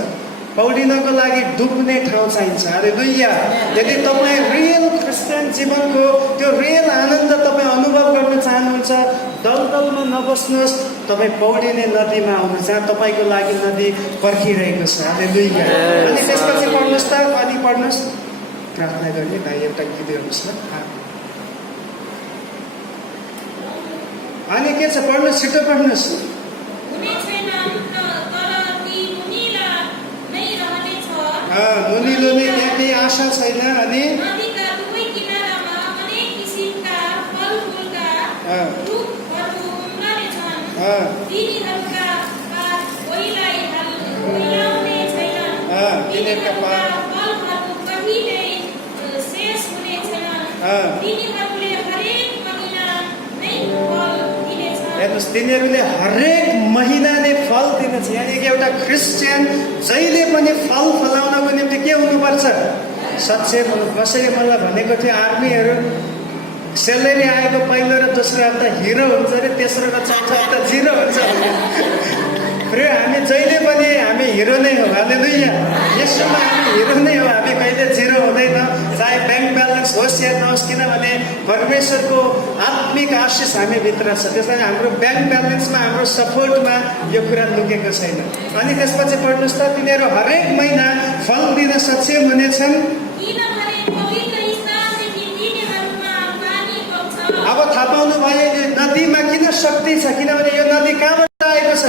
पौडिनको लागि डुब्ने ठाउँ चाहिन्छ। हालेलुया। यदि तपाईँ रियल क्रिस्चियन जीवनको त्यो रियल आनन्द तपाईँ अनुभव गर्न चाहनुहुन्छ, दलदलमा नबस्नुहोस्, तपाईँ पौडिने नदीमा आउनुहोस्, जहाँ तपाईँको लागि नदी पर्खिरहेको छ। हालेलुया। अनि त्यसपछि पढ्नुहोस् त, अनि पढ्नुहोस्, प्रार्थना गर्ने भाइ एउटा गीत हेर्नुहोस् न। अनि के छ, पढ्नुहोस्, छिटो पढ्नुहोस्। मुनिलो नै त्यहाँ केही आशा छैन। अनि हेर्नुहोस्, तिनीहरूले हरेक महिना नै फल दिनेछ। यानि कि एउटा क्रिस्चियन जहिले पनि फल फलाउनको निम्ति के हुनुपर्छ? सचेत हुनु। कसैले मलाई भनेको थियो आर्मीहरू सेलेरी आएको पहिलो र दोस्रो हप्ता हिरो हुन्छ अरे, तेस्रो र चौथो हप्ता जिरो हुन्छ भने। र हामी जहिले पनि हामी हिरो नै हो। हालेलुया। यसोमा हामी हिरो नै हो, हामी कहिले जिरो हुँदैन, चाहे ब्याङ्क ब्यालेन्स होस् या नहोस्, किनभने परमेश्वरको आत्मिक आशिष हामीभित्र छ। त्यस कारण हाम्रो ब्याङ्क ब्यालेन्समा, हाम्रो सपोर्टमा यो कुरा लुकेको छैन। अनि त्यसपछि पढ्नुहोस् त, तिनीहरू हरेक महिना फल दिन सक्षम हुनेछन्। अब थाहा पाउनु भयो यो नदीमा किन शक्ति छ, किनभने यो नदी कहाँबाट आएको छ?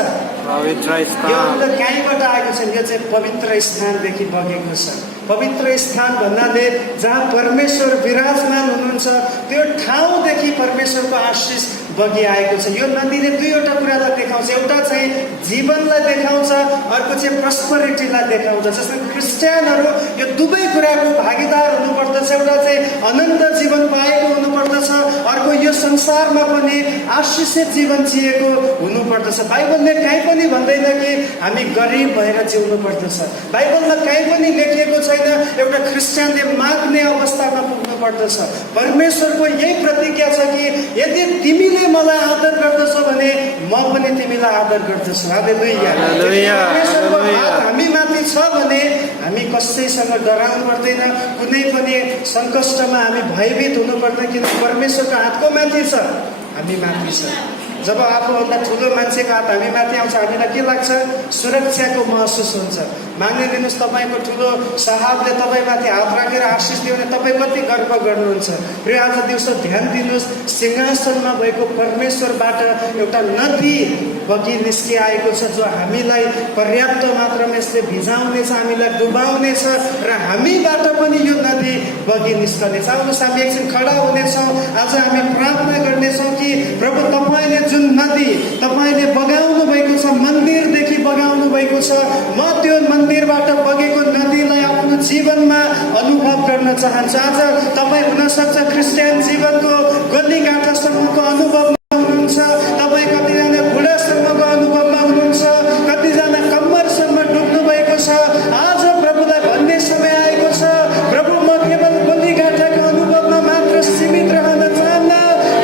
यो कहीँबाट आएको छ? यो चाहिँ पवित्र स्थानदेखि बगेको छ। पवित्र स्थान भन्नाले जहाँ परमेश्वर विराजमान हुनुहुन्छ त्यो ठाउँदेखि परमेश्वरको आशिष बगिआएको छ। यो नदीले दुईवटा कुरालाई देखाउँछ, एउटा चाहिँ जीवनलाई देखाउँछ, अर्को चाहिँ प्रस्परिटीलाई देखाउँछ। जसमा क्रिस्चियनहरू यो दुवै कुराको भागीदार हुनुपर्दछ। एउटा चाहिँ अनन्त जीवन पाएको हुनुपर्दछ, अर्को यो संसारमा पनि आशिषित जीवन जिएको हुनुपर्दछ। बाइबलले कहीँ पनि भन्दैन कि हामी गरिब भएर जिउनु पर्दछ। बाइबलमा कहीँ पनि लेखिएको छैन एउटा क्रिस्चियनले माग्ने अवस्थामा पुग्नु पर्दछ। परमेश्वरको यही प्रतिज्ञा छ कि यदि तिमीले मलाई आदर गर्दछौ भने म पनि तिमीलाई आदर गर्दछु। हालेलुया। परमेश्वरको हात हामी माथि छ भने हामी कसैसँग डराउनु पर्दैन, कुनै पनि सङ्कष्टमा हामी भयभीत हुनु पर्दैन, किनकि परमेश्वरको हातको माथि छ, हामी माथि छ। जब आफूभन्दा ठुलो मान्छेको हात हामी माथि आउँछ, हामीलाई के लाग्छ? सुरक्षाको महसुस हुन्छ। मानिलिनुहोस् तपाईँको ठुलो साहबले तपाईँमाथि हात राखेर आशिष दियो भने तपाईँ कति गर्व गर्नुहुन्छ। र आज दिउँसो ध्यान दिनुहोस्, सिंहासनमा भएको परमेश्वरबाट एउटा नदी बगी निस्किआएको छ, जो हामीलाई पर्याप्त मात्रामा यसले भिजाउनेछ, हामीलाई डुबाउनेछ, र हामीबाट पनि यो नदी बगी निस्कनेछ। आउनुहोस् हामी एकछिन खडा हुनेछौँ। आज हामी प्रार्थना गर्नेछौँ कि प्रभु तपाईँले जुन नदी तपाईँले बगाउनु भएको छ, मन्दिरदेखि बगाउनु भएको छ, म त्यो मन्दिरबाट बगेको नदीलाई आफ्नो जीवनमा अनुभव गर्न चाहन्छु। आज तपाईँ हुनसक्छ क्रिस्चियन जीवनको गल्लीगाँठासम्मको अनुभवमा हुनुहुन्छ, तपाईँ कतिजना बुढासम्मको अनुभवमा हुनुहुन्छ, कतिजना कम्मरसम्म डुब्नु भएको छ। आज प्रभुलाई भन्ने समय आएको छ, प्रभु म केवल गल्लीगाँठाको अनुभवमा मात्र सीमित रहन चाहन्न,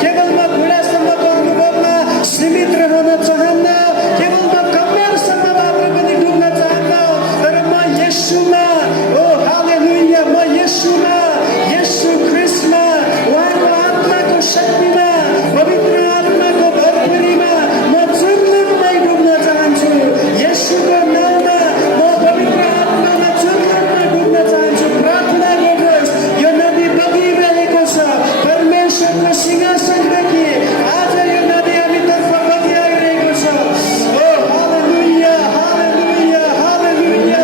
केवल म बुढासम्मको अनुभवमा सीमित रहन चाहन्न, केवल म कम्मरसम्म मात्र पनि डुब्न चाहन्न, तर म येशूमा, ओ हालेलुया, म येशूमा, येशू ख्रीष्टमा, उहाँको आत्माको शक्तिमा, पवित्र आत्माको भरपुरीमा म चुर्लुम्मै डुब्न चाहन्छु। येशूको नाममा म पवित्र आत्मामा चुर्लुम्मै डुब्न चाहन्छु। प्रार्थना गर्नुहोस्, यो नदी बगिरहेको छ परमेश्वरको सिंहासनदेखि। आज यो नदी हामीतर्फ बगिआइरहेको छ। ओ हालेलुया, हालेलुया, हालेलुया।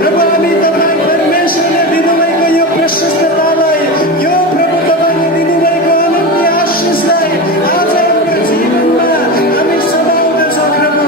प्रभु हामी तपाईँ परमेश्वरले दिनुभएको यो प्रशस्ततालाई, यो प्रभु तपाईँले दिनुभएको अनन्य आशिषलाई आज हाम्रो जीवनमा हामी समाउँदछौँ। प्रभु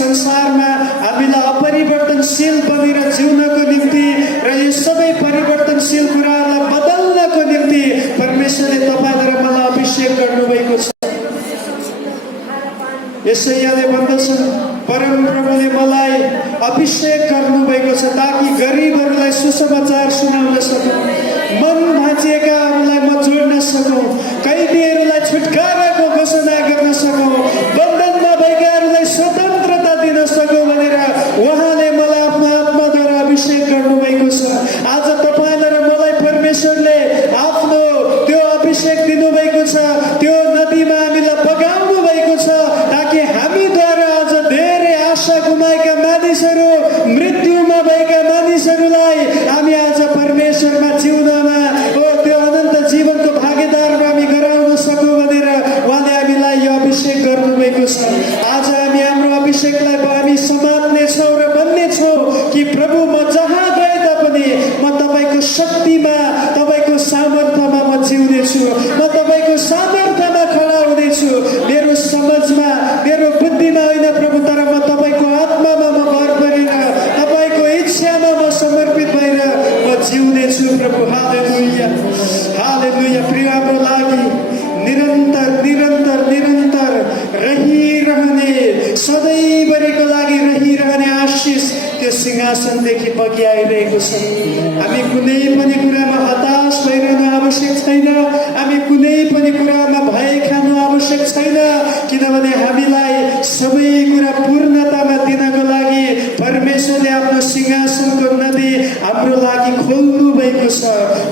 संसारमा हामीलाई अपरिवर्तनशील बनेर जिउनको निम्ति र यो सबै परिवर्तनशील कुराहरूलाई बदल्नको निम्ति परमेश्वरले तपाईँ र मलाई अभिषेक गर्नुभएको छ। यसैले भन्दछन् परम प्रभुले मलाई अभिषेक गर्नुभएको छ ताकि गरिबहरूलाई सुसमाचार सुनाउन सकौँ, मन भाँचिएकाहरूलाई म जोड्न सकौँ, कैदीहरूलाई छुटकाराको घोषणा गर्न सकौँ, बन्धनमा भएकाहरूलाई स्वतन्त्रता दिन सकौँ भनेर उहाँले मलाई आफ्नो आत्माद्वारा अभिषेक गर्नुभएको छ। आज तपाईँलाई र मलाई परमेश्वरले आफ्नो त्यो अभिषेक दिनुभएको छ, त्यो नदीमा हामीलाई बगाउनु भएको छ ताकि हामीद्वारा आज धेरै आशा गुमाएका मानिसहरू, मृत्युमा भएका मानिसहरूलाई हामी आज परमेश्वरमा जिउनमा त्यो अनन्त जीवनको भागीदार हामी गराउन सकौँ भनेर उहाँले हामीलाई यो अभिषेक गर्नुभएको छ। आज हामी हाम्रो अभिषेकलाई हामी समात्नेछौँ र भन्नेछौँ कि प्रभु म जहाँ गए तापनि म तपाईँको शक्तिमा, तपाईँको सामर्थ्यमा म जिउनेछु, म तपाईँको सामर्थ्यमा खडा हुनेछु। मेरो समझमा, मेरो बुद्धिमा होइन प्रभु, तर म तपाईँको आत्मामा म भर परेर तपाईँको इच्छामा म समर्पित भएर म जिउनेछु प्रभु। हालेलुया, हालेलुया। प्रिय हाम्रो लागि निरन्तर निरन्तर निरन्तर रहिरहने, सधैँभरिको लागि रहिरहने आशिष त्यो सिंहासनदेखि बगिआइरहेको छ। हामी कुनै पनि कुरामा हताश भइरहनु आवश्यक छैन, हामी कुनै पनि कुरामा भय खानु आवश्यक छैन, किनभने हामीलाई सबै कुरा पूर्णतामा दिनको लागि परमेश्वरले आफ्नो सिंहासनको नदी हाम्रो लागि खोल्नु भएको छ।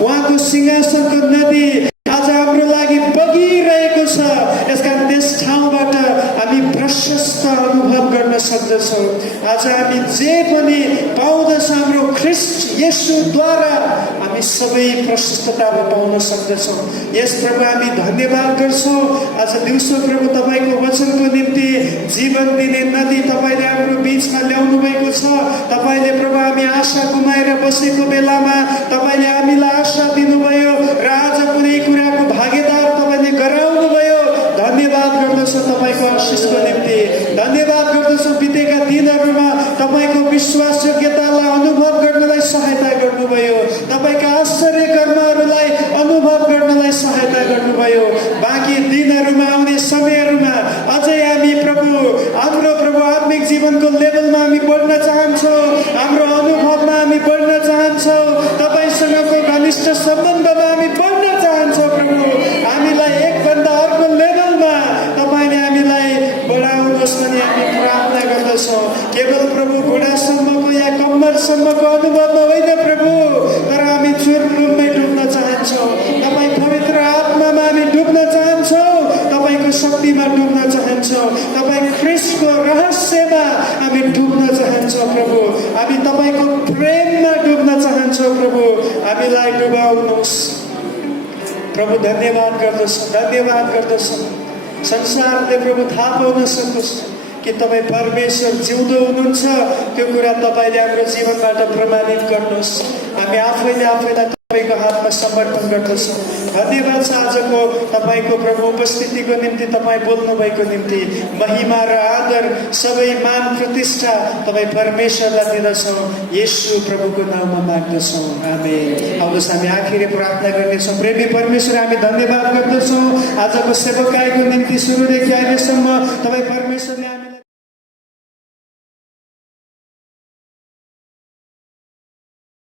उहाँको सिंहासनको नदी आज हाम्रो लागि बगिरहेको छ। यसकारण त्यस ठाउँबाट हामी प्रशस्त अनुभव गर्न सक्दछौँ। आज हामी जे पनि पाउँदछ हाम्रो ख्रिस्ट येशूद्वारा हामी सबै प्रशस्ततामा पाउन सक्दछौँ। यस प्रभु हामी धन्यवाद गर्छौँ। आज दिउँसो प्रभु तपाईँको वचनको निम्ति जीवन दिने नदी तपाईँले हाम्रो बिचमा ल्याउनु भएको छ। तपाईँले प्रभु हामी आशा गुमाएर बसेको बेलामा तपाईँले हामीलाई आशा दिनुभयो र आज कुनै कुराको भागीदार तपाईँले गराउनु भयो। धन्यवाद गर्दछु तपाईँको आशिषको निम्ति। धन्यवाद गर्दछु बितेका दिनहरूमा तपाईँको विश्वास योग्यतालाई अनुभव गर्नलाई सहायता गर्नुभयो, तपाईँका आश्चर्य कर्महरूलाई अनुभव गर्नलाई सहायता गर्नुभयो। बाँकी दिनहरूमा, आउने समयहरूमा अझै हामी प्रभु हाम्रो प्रभु आत्मिक जीवनको लेभलमा हामी बढ्न चाहन्छौँ, हाम्रो अनुभवमा हामी बढ्न चाहन्छौँ, तपाईँसँगको घनिष्ठ सम्बन्धमा हामी बढ्न चाहन्छौँ। प्रभु हामीलाई एकभन्दा अर्को लेभलमा तपाईँले हामीलाई बढाउनुहोस् भनी हामी प्रार्थना गर्दछौँ। केवल प्रभु घुँडासम्मको या कम्मरसम्मको अनुभवमा होइन प्रभु, तर हामी चुरलुममै डुब्न चाहन्छौँ। तपाईँ पवित्र आत्मामा हामी डुब्न चाहन्छौँ, तपाईँको शक्तिमा डुब्न चाहन्छौँ, तपाईँ ख्रिस्टको रहस्यमा हामी डुब्न चाहन्छौँ प्रभु। हामी तपाईँको प्रेममा डुब्न चाहन्छौँ प्रभु। हामीलाई डुबाउनुहोस् प्रभु। धन्यवाद गर्दछौँ, धन्यवाद गर्दछौँ। संसारले प्रभु थाहा पाउन सकोस् कि तपाईँ परमेश्वर जिउँदो हुनुहुन्छ। त्यो कुरा तपाईँले हाम्रो जीवनबाट प्रमाणित गर्नुहोस्। हामी आफैले आफैलाई तपाईँको हातमा समर्पण गर्दछौँ। धन्यवाद छ आजको तपाईँको प्रभु उपस्थितिको निम्ति, तपाईँ बोल्नुभएको निम्ति। महिमा र आदर, सबै मान प्रतिष्ठा तपाईँ परमेश्वरलाई दिँदछौँ। येशू प्रभुको नाममा माग्दछौँ, आमेन। आउनुहोस् हामी आखिरी प्रार्थना गर्नेछौँ। प्रेमी परमेश्वर, हामी धन्यवाद गर्दछौँ आजको सेवकाईको निम्ति। सुरुदेखि अहिलेसम्म तपाईँ परमेश्वरले